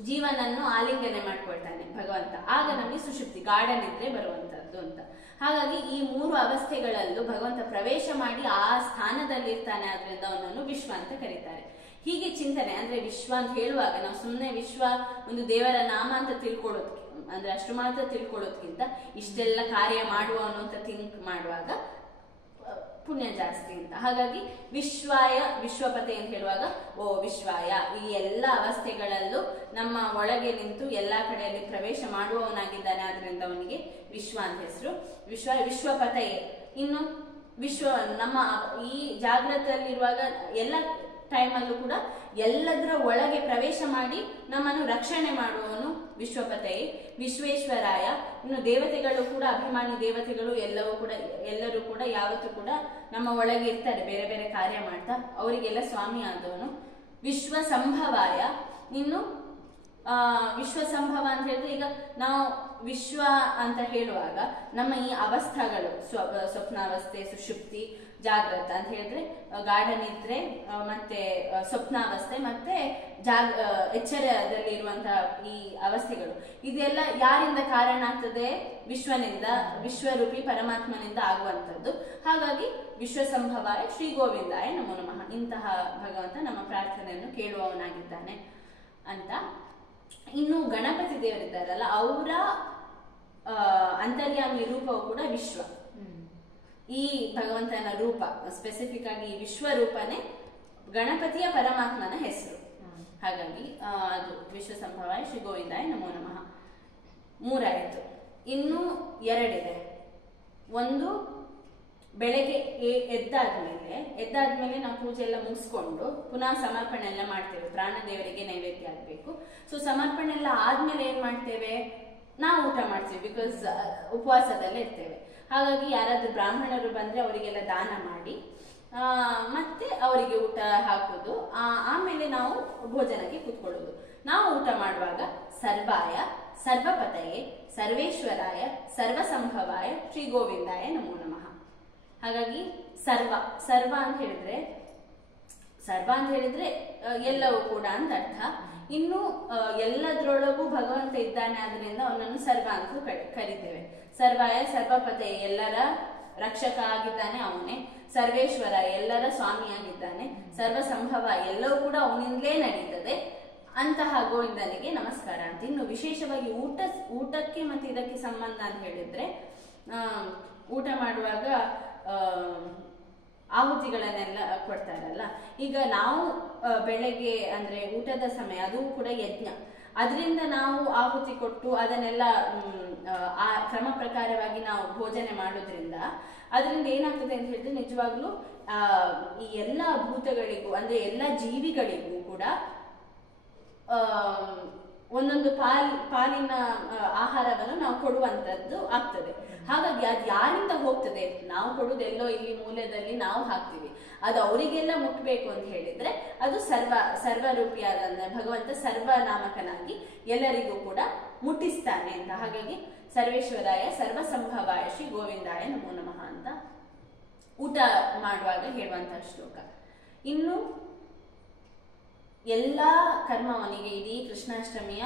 ಜೀವನನ್ನು ಆಲಿಂಗನೆ ಮಾಡ್ಕೊಳ್ತಾನೆ ಭಗವಂತ. ಆಗ ನಮ್ಗೆ ಸುಷುಪ್ತಿ ಗಾಢ ನಿದ್ರೆ ಬರುವಂತದ್ದು ಅಂತ. ಹಾಗಾಗಿ ಈ 3 ಅವಸ್ಥೆಗಳಲ್ಲೂ ಭಗವಂತ ಪ್ರವೇಶ ಮಾಡಿ ಆ ಸ್ಥಾನದಲ್ಲಿ ಇರ್ತಾನೆ, ಆದ್ರಿಂದ ಅವನನ್ನು ವಿಶ್ವ ಅಂತ ಕರೀತಾರೆ. ಹೀಗೆ ಚಿಂತನೆ ಅಂದ್ರೆ ವಿಶ್ವ ಅಂತ ಹೇಳುವಾಗ ನಾವು ಸುಮ್ಮನೆ ವಿಶ್ವ ಒಂದು ದೇವರ ನಾಮ ಅಂತ ತಿಳ್ಕೊಳ್ಳೋದಕ್ಕೆ, ಅಂದ್ರೆ ಅಷ್ಟು ಮಾತ್ರ ತಿಳ್ಕೊಳ್ಳೋದ್ಕಿಂತ ಇಷ್ಟೆಲ್ಲ ಕಾರ್ಯ ಮಾಡುವವನು ಅಂತ ಥಿಂಕ್ ಮಾಡುವಾಗ ಪುಣ್ಯ ಜಾಸ್ತಿ ಅಂತ. ಹಾಗಾಗಿ ವಿಶ್ವಾಯ ವಿಶ್ವಪತೆ ಅಂತ ಹೇಳುವಾಗ ವಿಶ್ವಾಯ ಈ ಎಲ್ಲ ಅವಸ್ಥೆಗಳಲ್ಲೂ ನಮ್ಮ ಒಳಗೆ ನಿಂತು ಎಲ್ಲಾ ಕಡೆಯಲ್ಲಿ ಪ್ರವೇಶ ಮಾಡುವವನಾಗಿದ್ದಾನೆ, ಆದ್ರಿಂದ ಅವನಿಗೆ ವಿಶ್ವ ಅಂತ ಹೆಸರು. ವಿಶ್ವಪತೆಯೇ. ಇನ್ನು ವಿಶ್ವ ನಮ್ಮ ಈ ಜಾಗೃತದಲ್ಲಿರುವಾಗ ಎಲ್ಲ ಟೈಮಲ್ಲೂ ಕೂಡ ಎಲ್ಲದರ ಒಳಗೆ ಪ್ರವೇಶ ಮಾಡಿ ನಮ್ಮನ್ನು ರಕ್ಷಣೆ ಮಾಡುವವನು ವಿಶ್ವಪತೆಯೇ. ವಿಶ್ವೇಶ್ವರಾಯ. ಇನ್ನು ದೇವತೆಗಳು ಕೂಡ ಅಭಿಮಾನಿ ದೇವತೆಗಳು ಎಲ್ಲರೂ ಕೂಡ ಯಾವತ್ತೂ ಕೂಡ ನಮ್ಮ ಒಳಗೆ ಇರ್ತಾರೆ, ಬೇರೆ ಬೇರೆ ಕಾರ್ಯ ಮಾಡ್ತಾ. ಅವರಿಗೆಲ್ಲ ಸ್ವಾಮಿ ಆದವನು ವಿಶ್ವ ಸಂಭವಾಯ. ಇನ್ನು ವಿಶ್ವ ಸಂಭವ ಅಂತ ಹೇಳಿದ್ರೆ ಈಗ ನಾವು ವಿಶ್ವ ಅಂತ ಹೇಳುವಾಗ ನಮ್ಮ ಈ ಅವಸ್ಥೆಗಳು ಸ್ವಪ್ನಾವಸ್ಥೆ, ಸುಷುಪ್ತಿ, ಜಾಗೃತ ಅಂತ ಹೇಳಿದ್ರೆ ಗಾಢ ನಿದ್ರೆ, ಮತ್ತೆ ಸ್ವಪ್ನಾವಸ್ಥೆ, ಮತ್ತೆ ಎಚ್ಚರದಲ್ಲಿ ಇರುವಂತಹ ಈ ಅವಸ್ಥೆಗಳು, ಇದೆಲ್ಲ ಯಾರಿಂದ ಕಾರಣ ಆಗ್ತದೆ? ವಿಶ್ವನಿಂದ, ವಿಶ್ವರೂಪಿ ಪರಮಾತ್ಮನಿಂದ ಆಗುವಂಥದ್ದು. ಹಾಗಾಗಿ ವಿಶ್ವ ಸಂಭವಾಯ ಶ್ರೀ ಗೋವಿಂದಾಯ ನಮೋ ನಮಃ. ಇಂತಹ ಭಗವಂತ ನಮ್ಮ ಪ್ರಾರ್ಥನೆಯನ್ನು ಕೇಳುವವನಾಗಿದ್ದಾನೆ ಅಂತ. ಇನ್ನು ಗಣಪತಿ ದೇವರಿದ್ದಾರಲ್ಲ, ಅವರ ಅಂತರ್ಯಾಮಿ ರೂಪವು ಕೂಡ ವಿಶ್ವ. ಈ ಭಗವಂತನ ರೂಪ ಸ್ಪೆಸಿಫಿಕ್ ಆಗಿ ಈ ವಿಶ್ವರೂಪನೇ ಗಣಪತಿಯ ಪರಮಾತ್ಮನ ಹೆಸರು. ಹಾಗಾಗಿ ಅದು ವಿಶ್ವ ಸಂಭವಾಯ ಶ್ರೀ ಗೋವಿಂದಾಯ ನಮೋ ನಮಃ. 3 ಆಯ್ತು. ಇನ್ನು 2 ಇದೆ. ಒಂದು ಬೆಳಗ್ಗೆ ಎದ್ದಾದ್ಮೇಲೆ ನಾವು ಪೂಜೆ ಎಲ್ಲ ಮುಗಿಸ್ಕೊಂಡು ಪುನಃ ಸಮರ್ಪಣೆ ಎಲ್ಲ ಮಾಡ್ತೇವೆ. ಪ್ರಾಣ ದೇವರಿಗೆ ನೈವೇದ್ಯ ಆಗ್ಬೇಕು. ಸೊ ಸಮರ್ಪಣೆ ಎಲ್ಲ ಆದ್ಮೇಲೆ ಏನ್ ಮಾಡ್ತೇವೆ? ನಾವು ಊಟ ಮಾಡ್ತೀವಿ, ಬಿಕಾಸ್ ಉಪವಾಸದಲ್ಲೇ ಇರ್ತೇವೆ. ಹಾಗಾಗಿ ಯಾರಾದ್ರೂ ಬ್ರಾಹ್ಮಣರು ಬಂದ್ರೆ ಅವರಿಗೆಲ್ಲ ದಾನ ಮಾಡಿ ಮತ್ತೆ ಅವರಿಗೆ ಊಟ ಹಾಕೋದು. ಆಮೇಲೆ ನಾವು ಭೋಜನಕ್ಕೆ ಕೂತ್ಕೊಳ್ಳೋದು. ನಾವು ಊಟ ಮಾಡುವಾಗ ಸರ್ವಾಯ ಸರ್ವಪತಯೇ ಸರ್ವೇಶ್ವರಾಯ ಸರ್ವಸಂಭವಾಯ ಶ್ರೀ ಗೋವಿಂದಾಯ ನಮೋ ನಮಃ. ಹಾಗಾಗಿ ಸರ್ವ ಅಂತ ಹೇಳಿದ್ರೆ ಎಲ್ಲವೂ ಕೂಡ ಅಂತ ಅರ್ಥ. ಇನ್ನು ಎಲ್ಲದ್ರೊಳಗೂ ಭಗವಂತ ಇದ್ದಾನೆ, ಆದ್ರಿಂದ ಅವನನ್ನು ಸರ್ವ ಅಂತ ಕರಿತೇವೆ. ಸರ್ವಾಯ ಸರ್ವಪತೆ, ಎಲ್ಲರ ರಕ್ಷಕ ಆಗಿದ್ದಾನೆ ಅವನೇ. ಸರ್ವೇಶ್ವರ, ಎಲ್ಲರ ಸ್ವಾಮಿಯಾಗಿದ್ದಾನೆ. ಸರ್ವಸಂಭವ, ಎಲ್ಲವೂ ಕೂಡ ಅವನಿಂದಲೇ ನಡೀತದೆ. ಅಂತಹ ಗೋವಿಂದನಿಗೆ ನಮಸ್ಕಾರ ಅಂತ. ಇನ್ನು ವಿಶೇಷವಾಗಿ ಊಟಕ್ಕೆ ಮತ್ತೆ ಇದಕ್ಕೆ ಸಂಬಂಧ ಅಂತ ಹೇಳಿದ್ರೆ, ಊಟ ಮಾಡುವಾಗ ಆಹುತಿಗಳನ್ನೆಲ್ಲ ಕೊಡ್ತಾರಲ್ಲ. ಈಗ ನಾವು ಬೆಳಗ್ಗೆ ಅಂದ್ರೆ ಊಟದ ಸಮಯ, ಅದು ಕೂಡ ಯಜ್ಞ, ಅದರಿಂದ ನಾವು ಆಹುತಿ ಕೊಟ್ಟು ಅದನ್ನೆಲ್ಲ ಆ ಕ್ರಮ ಪ್ರಕಾರವಾಗಿ ನಾವು ಭೋಜನೆ ಮಾಡೋದ್ರಿಂದ ಅದರಿಂದ ಏನಾಗ್ತದೆ ಅಂತ ಹೇಳಿದ್ರೆ, ನಿಜವಾಗ್ಲೂ ಈ ಎಲ್ಲ ಭೂತಗಳಿಗೂ ಅಂದ್ರೆ ಎಲ್ಲ ಜೀವಿಗಳಿಗೂ ಕೂಡ ಒಂದೊಂದು ಪಾಲಿನ ಆಹಾರವನ್ನು ನಾವು ಕೊಡುವಂತದ್ದು ಆಗ್ತದೆ. ಹಾಗಾಗಿ ಅದು ಯಾರಿಂದ ಹೋಗ್ತದೆ, ನಾವು ಕೊಡುದು ಎಲ್ಲೋ ಇಲ್ಲಿ ಮೂಲೆಯಲ್ಲಿ ನಾವು ಹಾಕ್ತೀವಿ, ಅದು ಅವರಿಗೆಲ್ಲ ಮುಟ್ಬೇಕು ಅಂತ ಹೇಳಿದ್ರೆ ಅದು ಸರ್ವರೂಪಿಯಾದ ಭಗವಂತ ಸರ್ವನಾಮಕನಾಗಿ ಎಲ್ಲರಿಗೂ ಕೂಡ ಮುಟ್ಟಿಸ್ತಾನೆ ಅಂತ. ಹಾಗಾಗಿ ಸರ್ವೇಶ್ವರಾಯ ಸರ್ವಸಂಭವಾಯ ಶ್ರೀ ಗೋವಿಂದಾಯ ನಮೋ ನಮಃ ಅಂತ ಊಟ ಮಾಡುವಾಗ ಹೇಳುವಂತಹ ಶ್ಲೋಕ. ಇನ್ನು ಎಲ್ಲಾ ಕರ್ಮವನಿಗೆ ಇಡೀ ಕೃಷ್ಣಾಷ್ಟಮಿಯ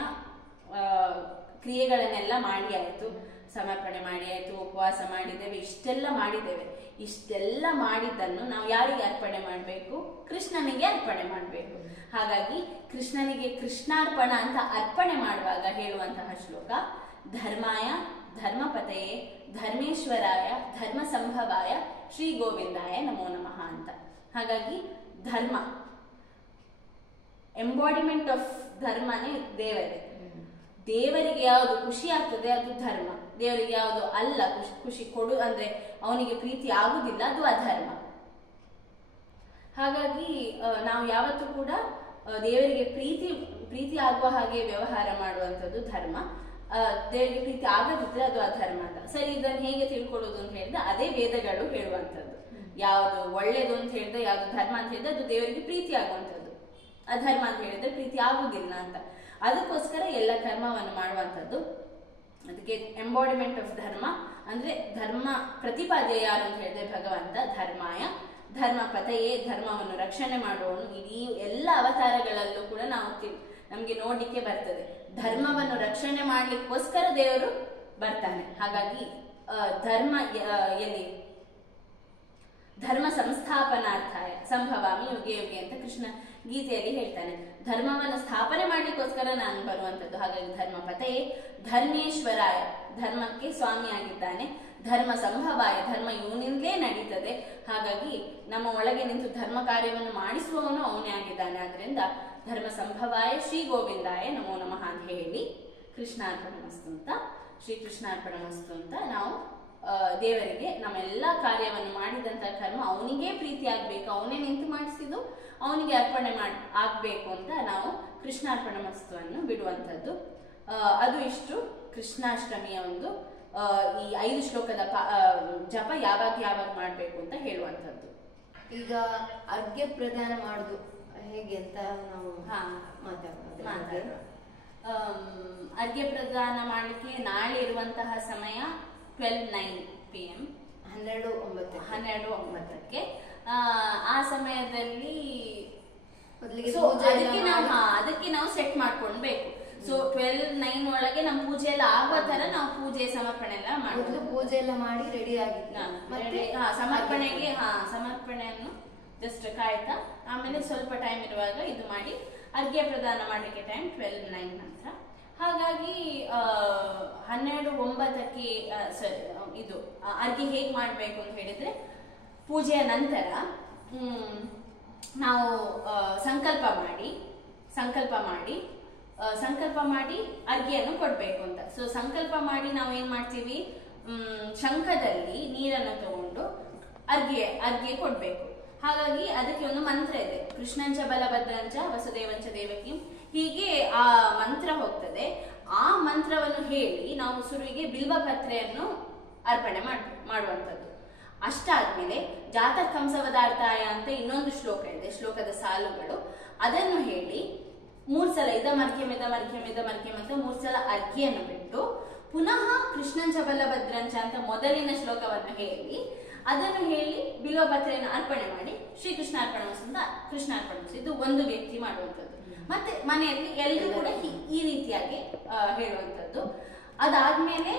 ಕ್ರಿಯೆಗಳನ್ನೆಲ್ಲ ಮಾಡಿ ಆಯ್ತು, ಸಮರ್ಪಣೆ ಮಾಡಿ ಆಯ್ತು, ಉಪವಾಸ ಮಾಡಿದ್ದೇವೆ, ಇಷ್ಟೆಲ್ಲ ಮಾಡಿದ್ದೇವೆ. ಇಷ್ಟೆಲ್ಲ ಮಾಡಿದ್ದನ್ನು ನಾವು ಯಾರಿಗೆ ಅರ್ಪಣೆ ಮಾಡಬೇಕು? ಕೃಷ್ಣನಿಗೆ ಅರ್ಪಣೆ ಮಾಡಬೇಕು. ಹಾಗಾಗಿ ಕೃಷ್ಣನಿಗೆ ಕೃಷ್ಣಾರ್ಪಣ ಅಂತ ಅರ್ಪಣೆ ಮಾಡುವಾಗ ಹೇಳುವಂತಹ ಶ್ಲೋಕ ಧರ್ಮಾಯ ಧರ್ಮಪತೆಯೇ ಧರ್ಮೇಶ್ವರಾಯ ಧರ್ಮ ಸಂಭವಾಯ ಶ್ರೀ ಗೋವಿಂದಾಯ ನಮೋ ನಮಃ ಅಂತ. ಹಾಗಾಗಿ ಧರ್ಮ, ಎಂಬಾಡಿಮೆಂಟ್ ಆಫ್ ಧರ್ಮನೇ ದೇವರೇ. ದೇವರಿಗೆ ಯಾವುದು ಖುಷಿ ಆಗ್ತದೆ ಅದು ಧರ್ಮ, ದೇವರಿಗೆ ಯಾವುದು ಅಲ್ಲ ಖುಷಿ ಕೊಡು ಅಂದ್ರೆ ಅವನಿಗೆ ಪ್ರೀತಿ ಆಗುದಿಲ್ಲ, ಅದು ಅಧರ್ಮ. ಹಾಗಾಗಿ ನಾವು ಯಾವತ್ತೂ ಕೂಡ ದೇವರಿಗೆ ಪ್ರೀತಿ ಆಗುವ ಹಾಗೆ ವ್ಯವಹಾರ ಮಾಡುವಂಥದ್ದು ಧರ್ಮ. ದೇವರಿಗೆ ಪ್ರೀತಿ ಆಗದಿದ್ರೆ ಅದು ಅಧರ್ಮ ಅಂತ. ಸರಿ, ಇದನ್ನು ಹೇಗೆ ತಿಳ್ಕೊಳ್ಳೋದು ಅಂತ ಹೇಳಿದ್ರೆ ಅದೇ ವೇದಗಳು ಹೇಳುವಂಥದ್ದು. ಯಾವುದು ಒಳ್ಳೇದು ಅಂತ ಹೇಳಿದ್ರೆ, ಯಾವುದು ಧರ್ಮ ಅಂತ ಹೇಳಿದ್ರೆ ಅದು ದೇವರಿಗೆ ಪ್ರೀತಿ ಆಗುವಂಥದ್ದು, ಅಧರ್ಮ ಅಂತ ಹೇಳಿದ್ರೆ ಪ್ರೀತಿ ಆಗುದಿಲ್ಲ ಅಂತ. ಅದಕ್ಕೋಸ್ಕರ ಎಲ್ಲ ಕರ್ಮವನ್ನು ಮಾಡುವಂಥದ್ದು. ಅದಕ್ಕೆ ಎಂಬಾಡಿಮೆಂಟ್ ಆಫ್ ಧರ್ಮ ಅಂದ್ರೆ ಧರ್ಮ ಪ್ರತಿಪಾದ್ಯ ಯಾರು ಅಂತ ಹೇಳಿದ್ರೆ ಭಗವಂತ. ಧರ್ಮಾಯ ಧರ್ಮಪತೆಯೇ, ಧರ್ಮವನ್ನು ರಕ್ಷಣೆ ಮಾಡುವವನು. ಇಡೀ ಎಲ್ಲ ಅವತಾರಗಳಲ್ಲೂ ಕೂಡ ನಮ್ಗೆ ನೋಡ್ಲಿಕ್ಕೆ ಬರ್ತದೆ, ಧರ್ಮವನ್ನು ರಕ್ಷಣೆ ಮಾಡ್ಲಿಕ್ಕೋಸ್ಕರ ದೇವರು ಬರ್ತಾನೆ. ಹಾಗಾಗಿ ಧರ್ಮ ಎಲ್ಲಿ ಧರ್ಮ ಸಂಸ್ಥಾಪನಾರ್ಥಾಯ ಸಂಭವಾಮಿ ಯುಗೆ ಯುಗೆ ಅಂತ ಕೃಷ್ಣ ಗೀತೆಯಲ್ಲಿ ಹೇಳ್ತಾನೆ. ಧರ್ಮವನ್ನು ಸ್ಥಾಪನೆ ಮಾಡ್ಲಿಕ್ಕೋಸ್ಕರ ನಾನು ಬರುವಂತದ್ದು. ಹಾಗಾಗಿ ಧರ್ಮಪತೆಯೇ ಧರ್ಮೇಶ್ವರಾಯ, ಧರ್ಮಕ್ಕೆ ಸ್ವಾಮಿಯಾಗಿದ್ದಾನೆ. ಧರ್ಮ ಸಂಭವಾಯ, ಧರ್ಮ ಇವನಿಂದಲೇ ನಡೀತದೆ. ಹಾಗಾಗಿ ನಮ್ಮ ಒಳಗೆ ನಿಂತು ಧರ್ಮ ಕಾರ್ಯವನ್ನು ಮಾಡಿಸುವವನು ಅವನೇ ಆಗಿದ್ದಾನೆ. ಆದ್ರಿಂದ ಧರ್ಮ ಸಂಭವಾಯ ಶ್ರೀ ಗೋವಿಂದಾಯ ನಮೋ ನಮಃ ಅಂತ ಹೇಳಿ ಕೃಷ್ಣಾರ್ಪಣಮಸ್ತು ಅಂತ, ಶ್ರೀ ಕೃಷ್ಣಾರ್ಪಣಮಸ್ತು ಅಂತ ನಾವು ದೇವರಿಗೆ ನಮ್ಮೆಲ್ಲ ಕಾರ್ಯವನ್ನು ಮಾಡಿದಂತ ಕರ್ಮ ಅವನಿಗೆ ಪ್ರೀತಿ ಆಗ್ಬೇಕು, ಅವನೇ ನಿಂತು ಮಾಡಿಸಿದ್ದು ಅವನಿಗೆ ಅರ್ಪಣೆ ಆಗ್ಬೇಕು ಅಂತ ನಾವು ಕೃಷ್ಣಾರ್ಪಣಮಸ್ತುವನ್ನು ಬಿಡುವಂಥದ್ದು. ಅದು ಇಷ್ಟು ಕೃಷ್ಣಾಷ್ಟಮಿಯ ಒಂದು ಈ 5 ಶ್ಲೋಕದ ಜಪ ಯಾವಾಗ ಮಾಡ್ಬೇಕು ಅಂತ ಹೇಳುವಂಥದ್ದು. ಈಗ ಅರ್ಘ್ಯ ಪ್ರದಾನ ಮಾಡುದು ಹೇಗೆ ಅಂತ ನಾವು ಮಾತಾಡೋಣ. ಅರ್ಘ್ಯ ಪ್ರದಾನ ಮಾಡಲಿಕ್ಕೆ ನಾಳೆ ಇರುವಂತಹ ಸಮಯ 12:09 PM, 12:09ಕ್ಕೆ. ಆ ಸಮಯದಲ್ಲಿ ಅದಕ್ಕೆ ನಾವು ಸೆಟ್ ಮಾಡ್ಕೊಳ್ಬೇಕು. ಸೊ 12:09 ಒಳಗೆ ನಮ್ಮ ಪೂಜೆ ಎಲ್ಲ ಆಗುವ ತರ ನಾವು ಪೂಜೆ ಸಮರ್ಪಣೆ ಎಲ್ಲ ಮಾಡೋದು. ಪೂಜೆ ಎಲ್ಲ ಮಾಡಿ ರೆಡಿ ಆಗಿತ್ತು. ಮತ್ತೆ ಸಮರ್ಪಣೆಯನ್ನು ಜಸ್ಟ್ ಕಾಯ್ತಾ ಆಮೇಲೆ ಸ್ವಲ್ಪ ಟೈಮ್ ಇರುವಾಗ ಇದು ಮಾಡಿ ಅರ್ಘ್ಯ ಪ್ರದಾನ ಮಾಡ್ಲಿಕ್ಕೆ ಟೈಮ್ 12:09 ನಂತರ. ಹಾಗಾಗಿ 12:09ಕ್ಕೆ ಇದು ಅರ್ಘ್ಯ ಹೇಗ್ ಮಾಡ್ಬೇಕು ಅಂತ ಹೇಳಿದ್ರೆ, ಪೂಜೆಯ ನಂತರ ನಾವು ಸಂಕಲ್ಪ ಮಾಡಿ ಅರ್ಘ್ಯನ್ನು ಕೊಡ್ಬೇಕು ಅಂತ. ಸೊ ಸಂಕಲ್ಪ ಮಾಡಿ ನಾವು ಏನ್ ಮಾಡ್ತೀವಿ, ಶಂಖದಲ್ಲಿ ನೀರನ್ನು ತಗೊಂಡು ಅರ್ಘ್ಯ ಕೊಡ್ಬೇಕು. ಹಾಗಾಗಿ ಅದಕ್ಕೆ ಒಂದು ಮಂತ್ರ ಇದೆ, ಕೃಷ್ಣಂಚ ಬಲಭದ್ರಂಚ ವಸುದೇವಂಚ ದೇವಕಿ, ಹೀಗೆ ಆ ಮಂತ್ರ ಹೋಗ್ತದೆ. ಆ ಮಂತ್ರವನ್ನು ಹೇಳಿ ನಾವು ಶುರುವಿಗೆ ಬಿಲ್ವಪತ್ರೆಯನ್ನು ಅರ್ಪಣೆ ಮಾಡುವಂಥದ್ದು. ಅಷ್ಟಾದ್ಮೇಲೆ ಜಾತಕ ಕಂಸವದಾರ್ಥಾಯ ಅಂತ ಇನ್ನೊಂದು ಶ್ಲೋಕ ಇದೆ, ಶ್ಲೋಕದ ಸಾಲುಗಳು, ಅದನ್ನು ಹೇಳಿ 3 ಸಲ ಇದಮರ್ಘ್ಯಂ ಅಂತ 3 ಸಲ ಅರ್ಘ್ಯನ್ನು ಬಿಟ್ಟು ಪುನಃ ಕೃಷ್ಣಂಚ ಬಲಭದ್ರಂಚ ಅಂತ ಮೊದಲಿನ ಶ್ಲೋಕವನ್ನು ಹೇಳಿ ಅದನ್ನು ಹೇಳಿ ಬಿಲ್ವಪತ್ರೆಯನ್ನು ಅರ್ಪಣೆ ಮಾಡಿ ಶ್ರೀಕೃಷ್ಣ ಅರ್ಪಣ ಕೃಷ್ಣಾರ್ಪಣ ಇದು ಒಂದು ವ್ಯಕ್ತಿ ಮಾಡುವಂಥದ್ದು. ಮತ್ತೆ ಮನೆಯಲ್ಲಿ ಎಲ್ಲರೂ ಕೂಡ ಈ ರೀತಿಯಾಗಿ ಹೇಳುವಂಥದ್ದು. ಅದಾದ್ಮೇಲೆ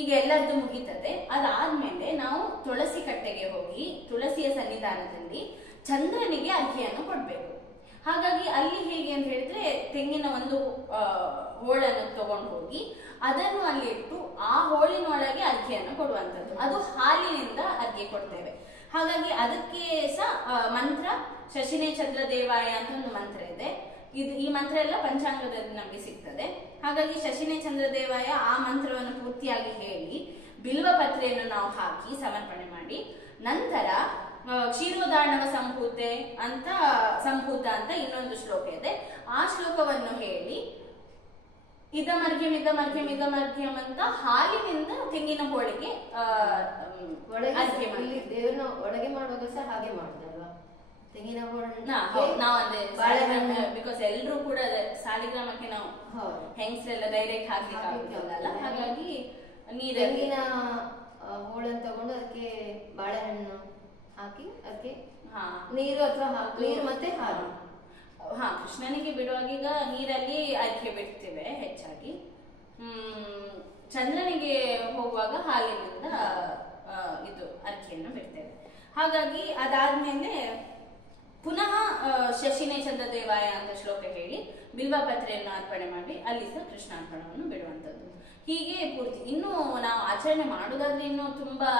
ಈಗ ಎಲ್ಲರದ್ದು ಮುಗೀತದೆ. ಅದಾದ್ಮೇಲೆ ನಾವು ತುಳಸಿ ಕಟ್ಟೆಗೆ ಹೋಗಿ ತುಳಸಿಯ ಸನ್ನಿಧಾನದಲ್ಲಿ ಚಂದ್ರನಿಗೆ ಅರ್ಘ್ಯನ್ನು ಕೊಡ್ಬೇಕು. ಹಾಗಾಗಿ ಅಲ್ಲಿ ಹೇಗೆ ಅಂತ ಹೇಳಿದ್ರೆ ತೆಂಗಿನ ಒಂದು ಹೋಳನ್ನು ತಗೊಂಡು ಹೋಗಿ ಅದನ್ನು ಅಲ್ಲಿ ಇಟ್ಟು ಆ ಹೋಳಿನೊಳಗೆ ಅರ್ಘ್ಯನ್ನು ಕೊಡುವಂಥದ್ದು. ಅದು ಹಾಲಿನಿಂದ ಅರ್ಘ್ಯ ಕೊಡ್ತೇವೆ. ಹಾಗಾಗಿ ಅದಕ್ಕೆ ಸಹ ಮಂತ್ರ ಶಶಿನೇ ಚಂದ್ರ ದೇವಾಯ ಅಂತ ಒಂದು ಮಂತ್ರ ಇದೆ. ಈ ಮಂತ್ರ ಎಲ್ಲ ಪಂಚಾಂಗದಲ್ಲಿ ನಮಗೆ ಸಿಗ್ತದೆ. ಹಾಗಾಗಿ ಶಶಿನೇ ಚಂದ್ರ ದೇವಾಯ ಆ ಮಂತ್ರವನ್ನು ಪೂರ್ತಿಯಾಗಿ ಹೇಳಿ ಬಿಲ್ವಪತ್ರೆಯನ್ನು ನಾವು ಹಾಕಿ ಸಮರ್ಪಣೆ ಮಾಡಿ ನಂತರ ಕ್ಷೀರೋದಾರ್ಣವ ಸಂಭೂತ ಅಂತ ಇನ್ನೊಂದು ಶ್ಲೋಕ ಇದೆ. ಆ ಶ್ಲೋಕವನ್ನು ಹೇಳಿ ಇದಮರ್ಘ್ಯಂ ಅಂತ ಹಾಲಿನಿಂದ ತೆಂಗಿನ ಹೋಳಿಗೆ ದೇವರನ್ನ ಒಳಗೆ ಮಾಡುವಾಗ ಸಹ ಹಾಗೆ ಮಾಡುದಲ್ವಾ? ತೆಂಗಿನ ಬಿಕಾಸ್ ಎಲ್ರು ಕೂಡ ಸಾಲಿಗ್ರಾಮಕ್ಕೆ ನಾವು ಹೆಂಗಸರೆಲ್ಲ ಡೈರೆಕ್ಟ್ ಹಾಕ್ಲಿಕ್ಕೆ ಹಾಗಾಗಿ ತೆಂಗಿನ ಹೋಳನ್ನು ತಗೊಂಡು ಅದಕ್ಕೆ ಬಾಳೆಹಣ್ಣು ಹಾಕಿ ಅದಕ್ಕೆ ನೀರು ಅಥವಾ ನೀರು ಮತ್ತೆ ಹಾಲು. ಕೃಷ್ಣನಿಗೆ ಬಿಡುವಾಗ ಈಗ ನೀರಲ್ಲಿ ಅರ್ಘ್ಯ ಬಿಡ್ತೇವೆ ಹೆಚ್ಚಾಗಿ. ಚಂದ್ರನಿಗೆ ಹೋಗುವಾಗ ಹಾಲಿನಿಂದ ಇದು ಅರ್ಘ್ಯನ್ನು ಬಿಡ್ತೇವೆ. ಹಾಗಾಗಿ ಅದಾದ್ಮೇಲೆ ಪುನಃ ಶಶಿನೇ ಚಂದ್ರ ದೇವಾಯ ಅಂತ ಶ್ಲೋಕ ಹೇಳಿ ಬಿಲ್ವಪತ್ರೆಯನ್ನು ಅರ್ಪಣೆ ಮಾಡಿ ಅಲ್ಲಿ ಸಹ ಕೃಷ್ಣಾರ್ಪಣವನ್ನು ಬಿಡುವಂಥದ್ದು. ಹೀಗೆ ಪೂರ್ತಿ. ಇನ್ನು ನಾವು ಆಚರಣೆ ಮಾಡುವುದಾದ್ರೆ ಇನ್ನು ತುಂಬಾ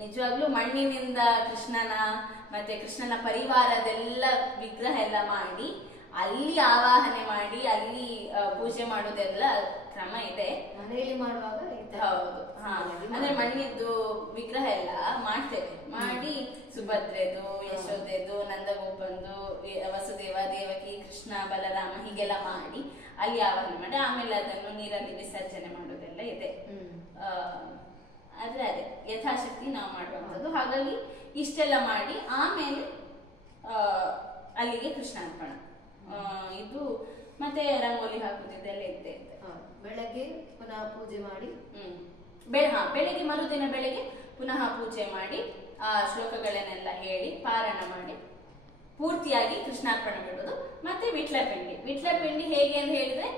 ನಿಜವಾಗ್ಲೂ ಮಣ್ಣಿನಿಂದ ಕೃಷ್ಣನ ಮತ್ತೆ ಕೃಷ್ಣನ ಪರಿವಾರದೆಲ್ಲ ವಿಗ್ರಹ ಎಲ್ಲ ಮಾಡಿ ಅಲ್ಲಿ ಆವಾಹನೆ ಮಾಡಿ ಅಲ್ಲಿ ಪೂಜೆ ಮಾಡೋದೆಲ್ಲ ಕ್ರಮ ಇದೆ. ಮನೆಯಲ್ಲಿ ಮಾಡುವಾಗ ಹೌದು. ಅಂದ್ರೆ ಮಣ್ಣಿದ್ದು ವಿಗ್ರಹ ಎಲ್ಲ ಮಾಡ್ತೇವೆ. ಮಾಡಿ ಸುಭದ್ರೆದು, ಯಶೋದೆದು, ನಂದಗೋಪಂದು, ವಸುದೇವ, ದೇವಕಿ, ಕೃಷ್ಣ, ಬಲರಾಮ ಹೀಗೆಲ್ಲ ಮಾಡಿ ಅಲ್ಲಿ ಆವಾಹನೆ ಮಾಡಿ ಆಮೇಲೆ ಅದನ್ನು ನೀರಲ್ಲಿ ವಿಸರ್ಜನೆ ಮಾಡೋದೆಲ್ಲ ಇದೆ. ಆದ್ರೆ ಅದೇ ಯಥಾಶಕ್ತಿ ನಾವು ಮಾಡುವಂಥದ್ದು. ಹಾಗಾಗಿ ಇಷ್ಟೆಲ್ಲ ಮಾಡಿ ಆಮೇಲೆ ಅಲ್ಲಿಗೆ ಕೃಷ್ಣಾರ್ಪಣ ಇದು ಮತ್ತೆ ರಂಗೋಲಿ ಹಾಕುವುದೆಲ್ಲ ಇದ್ದೇ ಇದೆ. ಬೆಳಗ್ಗೆ ಪುನಃ ಪೂಜೆ ಮಾಡಿ ಬೆಳಿಗ್ಗೆ ಮರುದಿನ ಬೆಳಿಗ್ಗೆ ಪುನಃ ಪೂಜೆ ಮಾಡಿ ಆ ಶ್ಲೋಕಗಳನ್ನೆಲ್ಲ ಹೇಳಿ ಪಾರಾಯಣ ಮಾಡಿ ಪೂರ್ತಿಯಾಗಿ ಕೃಷ್ಣಾರ್ಪಣ ಬಿಡೋದು. ಮತ್ತೆ ವಿಟ್ಲಪಿಂಡಿ ಹೇಗೆ ಅಂತ ಹೇಳಿದ್ರೆ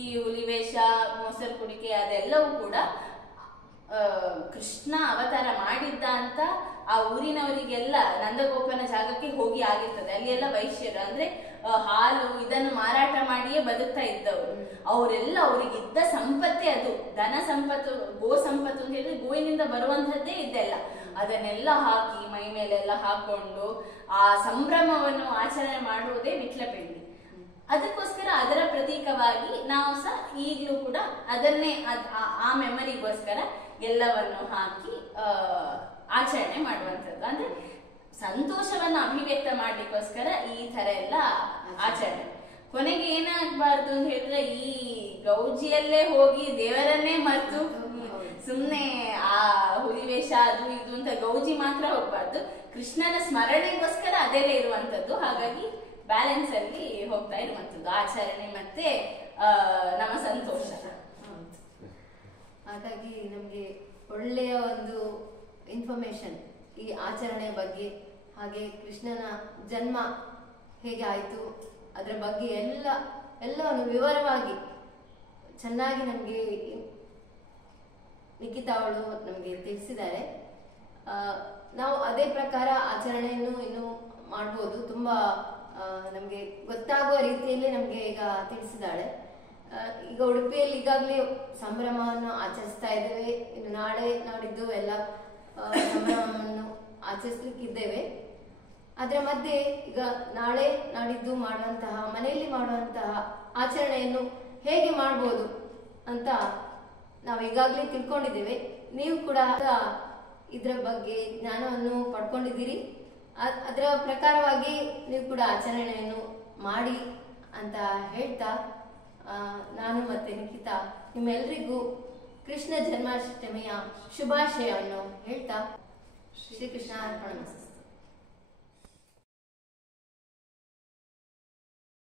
ಈ ಹುಲಿವೇಷ, ಮೊಸರು ಕುಡಿಕೆ ಅದೆಲ್ಲವೂ ಕೂಡ ಕೃಷ್ಣ ಅವತಾರ ಮಾಡಿದ್ದ ಅಂತ ಆ ಊರಿನವರಿಗೆಲ್ಲ ನಂದಗೋಪನ ಜಾಗಕ್ಕೆ ಹೋಗಿ ಆಗಿರ್ತದೆ. ಅಲ್ಲಿ ಎಲ್ಲ ವೈಶ್ಯರು ಅಂದ್ರೆ ಹಾಲು ಇದನ್ನು ಮಾರಾಟ ಮಾಡಿಯೇ ಬದುಕ್ತಾ ಇದ್ದವರು. ಅವರೆಲ್ಲ ಅವರಿಗಿದ್ದ ಸಂಪತ್ತೇ ಅದು. ಧನ ಸಂಪತ್ತು, ಗೋ ಸಂಪತ್ತು ಅಂತ ಹೇಳಿದ್ರೆ ಗೋವಿನಿಂದ ಬರುವಂತದ್ದೇ ಇದೆಲ್ಲ. ಅದನ್ನೆಲ್ಲ ಹಾಕಿ ಮೈ ಮೇಲೆಲ್ಲ ಹಾಕೊಂಡು ಆ ಸಂಭ್ರಮವನ್ನು ಆಚರಣೆ ಮಾಡುವುದೇ ವಿಟ್ಲಪಿಂಡಿ. ಅದಕ್ಕೋಸ್ಕರ ಅದರ ಪ್ರತೀಕವಾಗಿ ನಾವು ಸಹ ಈಗಲೂ ಕೂಡ ಅದನ್ನೇ ಆ ಮೆಮರಿಗೋಸ್ಕರ ಎಲ್ಲವನ್ನು ಹಾಕಿ ಆಚರಣೆ ಮಾಡುವಂಥದ್ದು. ಅಂದ್ರೆ ಸಂತೋಷವನ್ನು ಅಭಿವ್ಯಕ್ತ ಮಾಡ್ಲಿಕ್ಕೋಸ್ಕರ ಈ ತರ ಎಲ್ಲ ಆಚರಣೆ. ಕೊನೆಗೆ ಏನಾಗಬಾರ್ದು ಅಂತ ಹೇಳಿದ್ರೆ ಈ ಗೌಜಿಯಲ್ಲೇ ಹೋಗಿ ದೇವರನ್ನೇ ಮರೆತು ಸುಮ್ನೆ ಆ ಹುಲಿವೇಷ ಅದು ಇದು ಅಂತ ಗೌಜಿ ಮಾತ್ರ ಹೋಗ್ಬಾರ್ದು. ಕೃಷ್ಣನ ಸ್ಮರಣೆಗೋಸ್ಕರ ಅದೆಲ್ಲ ಇರುವಂತದ್ದು. ಹಾಗಾಗಿ ಬ್ಯಾಲೆನ್ಸ್ ಅಲ್ಲಿ ಹೋಗ್ತಾ ಇರುವಂತದ್ದು ಆಚರಣೆ ಮತ್ತೆ ನಮ್ಮ ಸಂತೋಷ. ಹಾಗಾಗಿ ನಮ್ಗೆ ಒಳ್ಳೆಯ ಒಂದು ಇನ್ಫಾರ್ಮೇಶನ್ ಈ ಆಚರಣೆ ಬಗ್ಗೆ, ಹಾಗೆ ಕೃಷ್ಣನ ಜನ್ಮ ಹೇಗೆ ಆಯ್ತು ಅದರ ಬಗ್ಗೆ ಎಲ್ಲವನ್ನು ವಿವರವಾಗಿ ಚೆನ್ನಾಗಿ ನಮ್ಗೆ ನಿಖಿತಾ ಅವಳು ನಮ್ಗೆ ತಿಳಿಸಿದ್ದಾರೆ. ನಾವು ಅದೇ ಪ್ರಕಾರ ಆಚರಣೆಯನ್ನು ಇನ್ನು ಮಾಡ್ಬೋದು. ತುಂಬಾ ನಮ್ಗೆ ಗೊತ್ತಾಗುವ ರೀತಿಯಲ್ಲಿ ನಮ್ಗೆ ಈಗ ತಿಳಿಸಿದ್ದಾಳೆ. ಈಗ ಉಡುಪಿಯಲ್ಲಿ ಈಗಾಗಲೇ ಸಂಭ್ರಮವನ್ನು ಆಚರಿಸ್ತಾ ಇದ್ದೇವೆ. ಇನ್ನು ನಾಳೆ ನಾಡಿದ್ದು ಎಲ್ಲ ಸಂಭ್ರಮವನ್ನು ಆಚರಿಸ್ಲಿಕ್ಕಿದ್ದೇವೆ. ಅದರ ಮಧ್ಯೆ ಈಗ ನಾಳೆ ನಾಡಿದ್ದು ಮಾಡುವಂತಹ ಮನೆಯಲ್ಲಿ ಮಾಡುವಂತಹ ಆಚರಣೆಯನ್ನು ಹೇಗೆ ಮಾಡ್ಬೋದು ಅಂತ ನಾವು ಈಗಾಗಲೇ ತಿಳ್ಕೊಂಡಿದ್ದೇವೆ. ನೀವು ಕೂಡ ಇದರ ಬಗ್ಗೆ ಜ್ಞಾನವನ್ನು ಪಡ್ಕೊಂಡಿದ್ದೀರಿ. ಅದರ ಪ್ರಕಾರವಾಗಿ ನೀವು ಕೂಡ ಆಚರಣೆಯನ್ನು ಮಾಡಿ ಅಂತ ಹೇಳ್ತಾ ನಾನು ಮತ್ತೆ ನಿಖಿತಾ ನಿಮ್ಮೆಲ್ಲರಿಗೂ ಕೃಷ್ಣ ಜನ್ಮಾಷ್ಟಮಿಯ ಶುಭಾಶಯವನ್ನು ಹೇಳ್ತಾ ಶ್ರೀಕೃಷ್ಣ ಅರ್ಪಣ ಮಸ್ತು.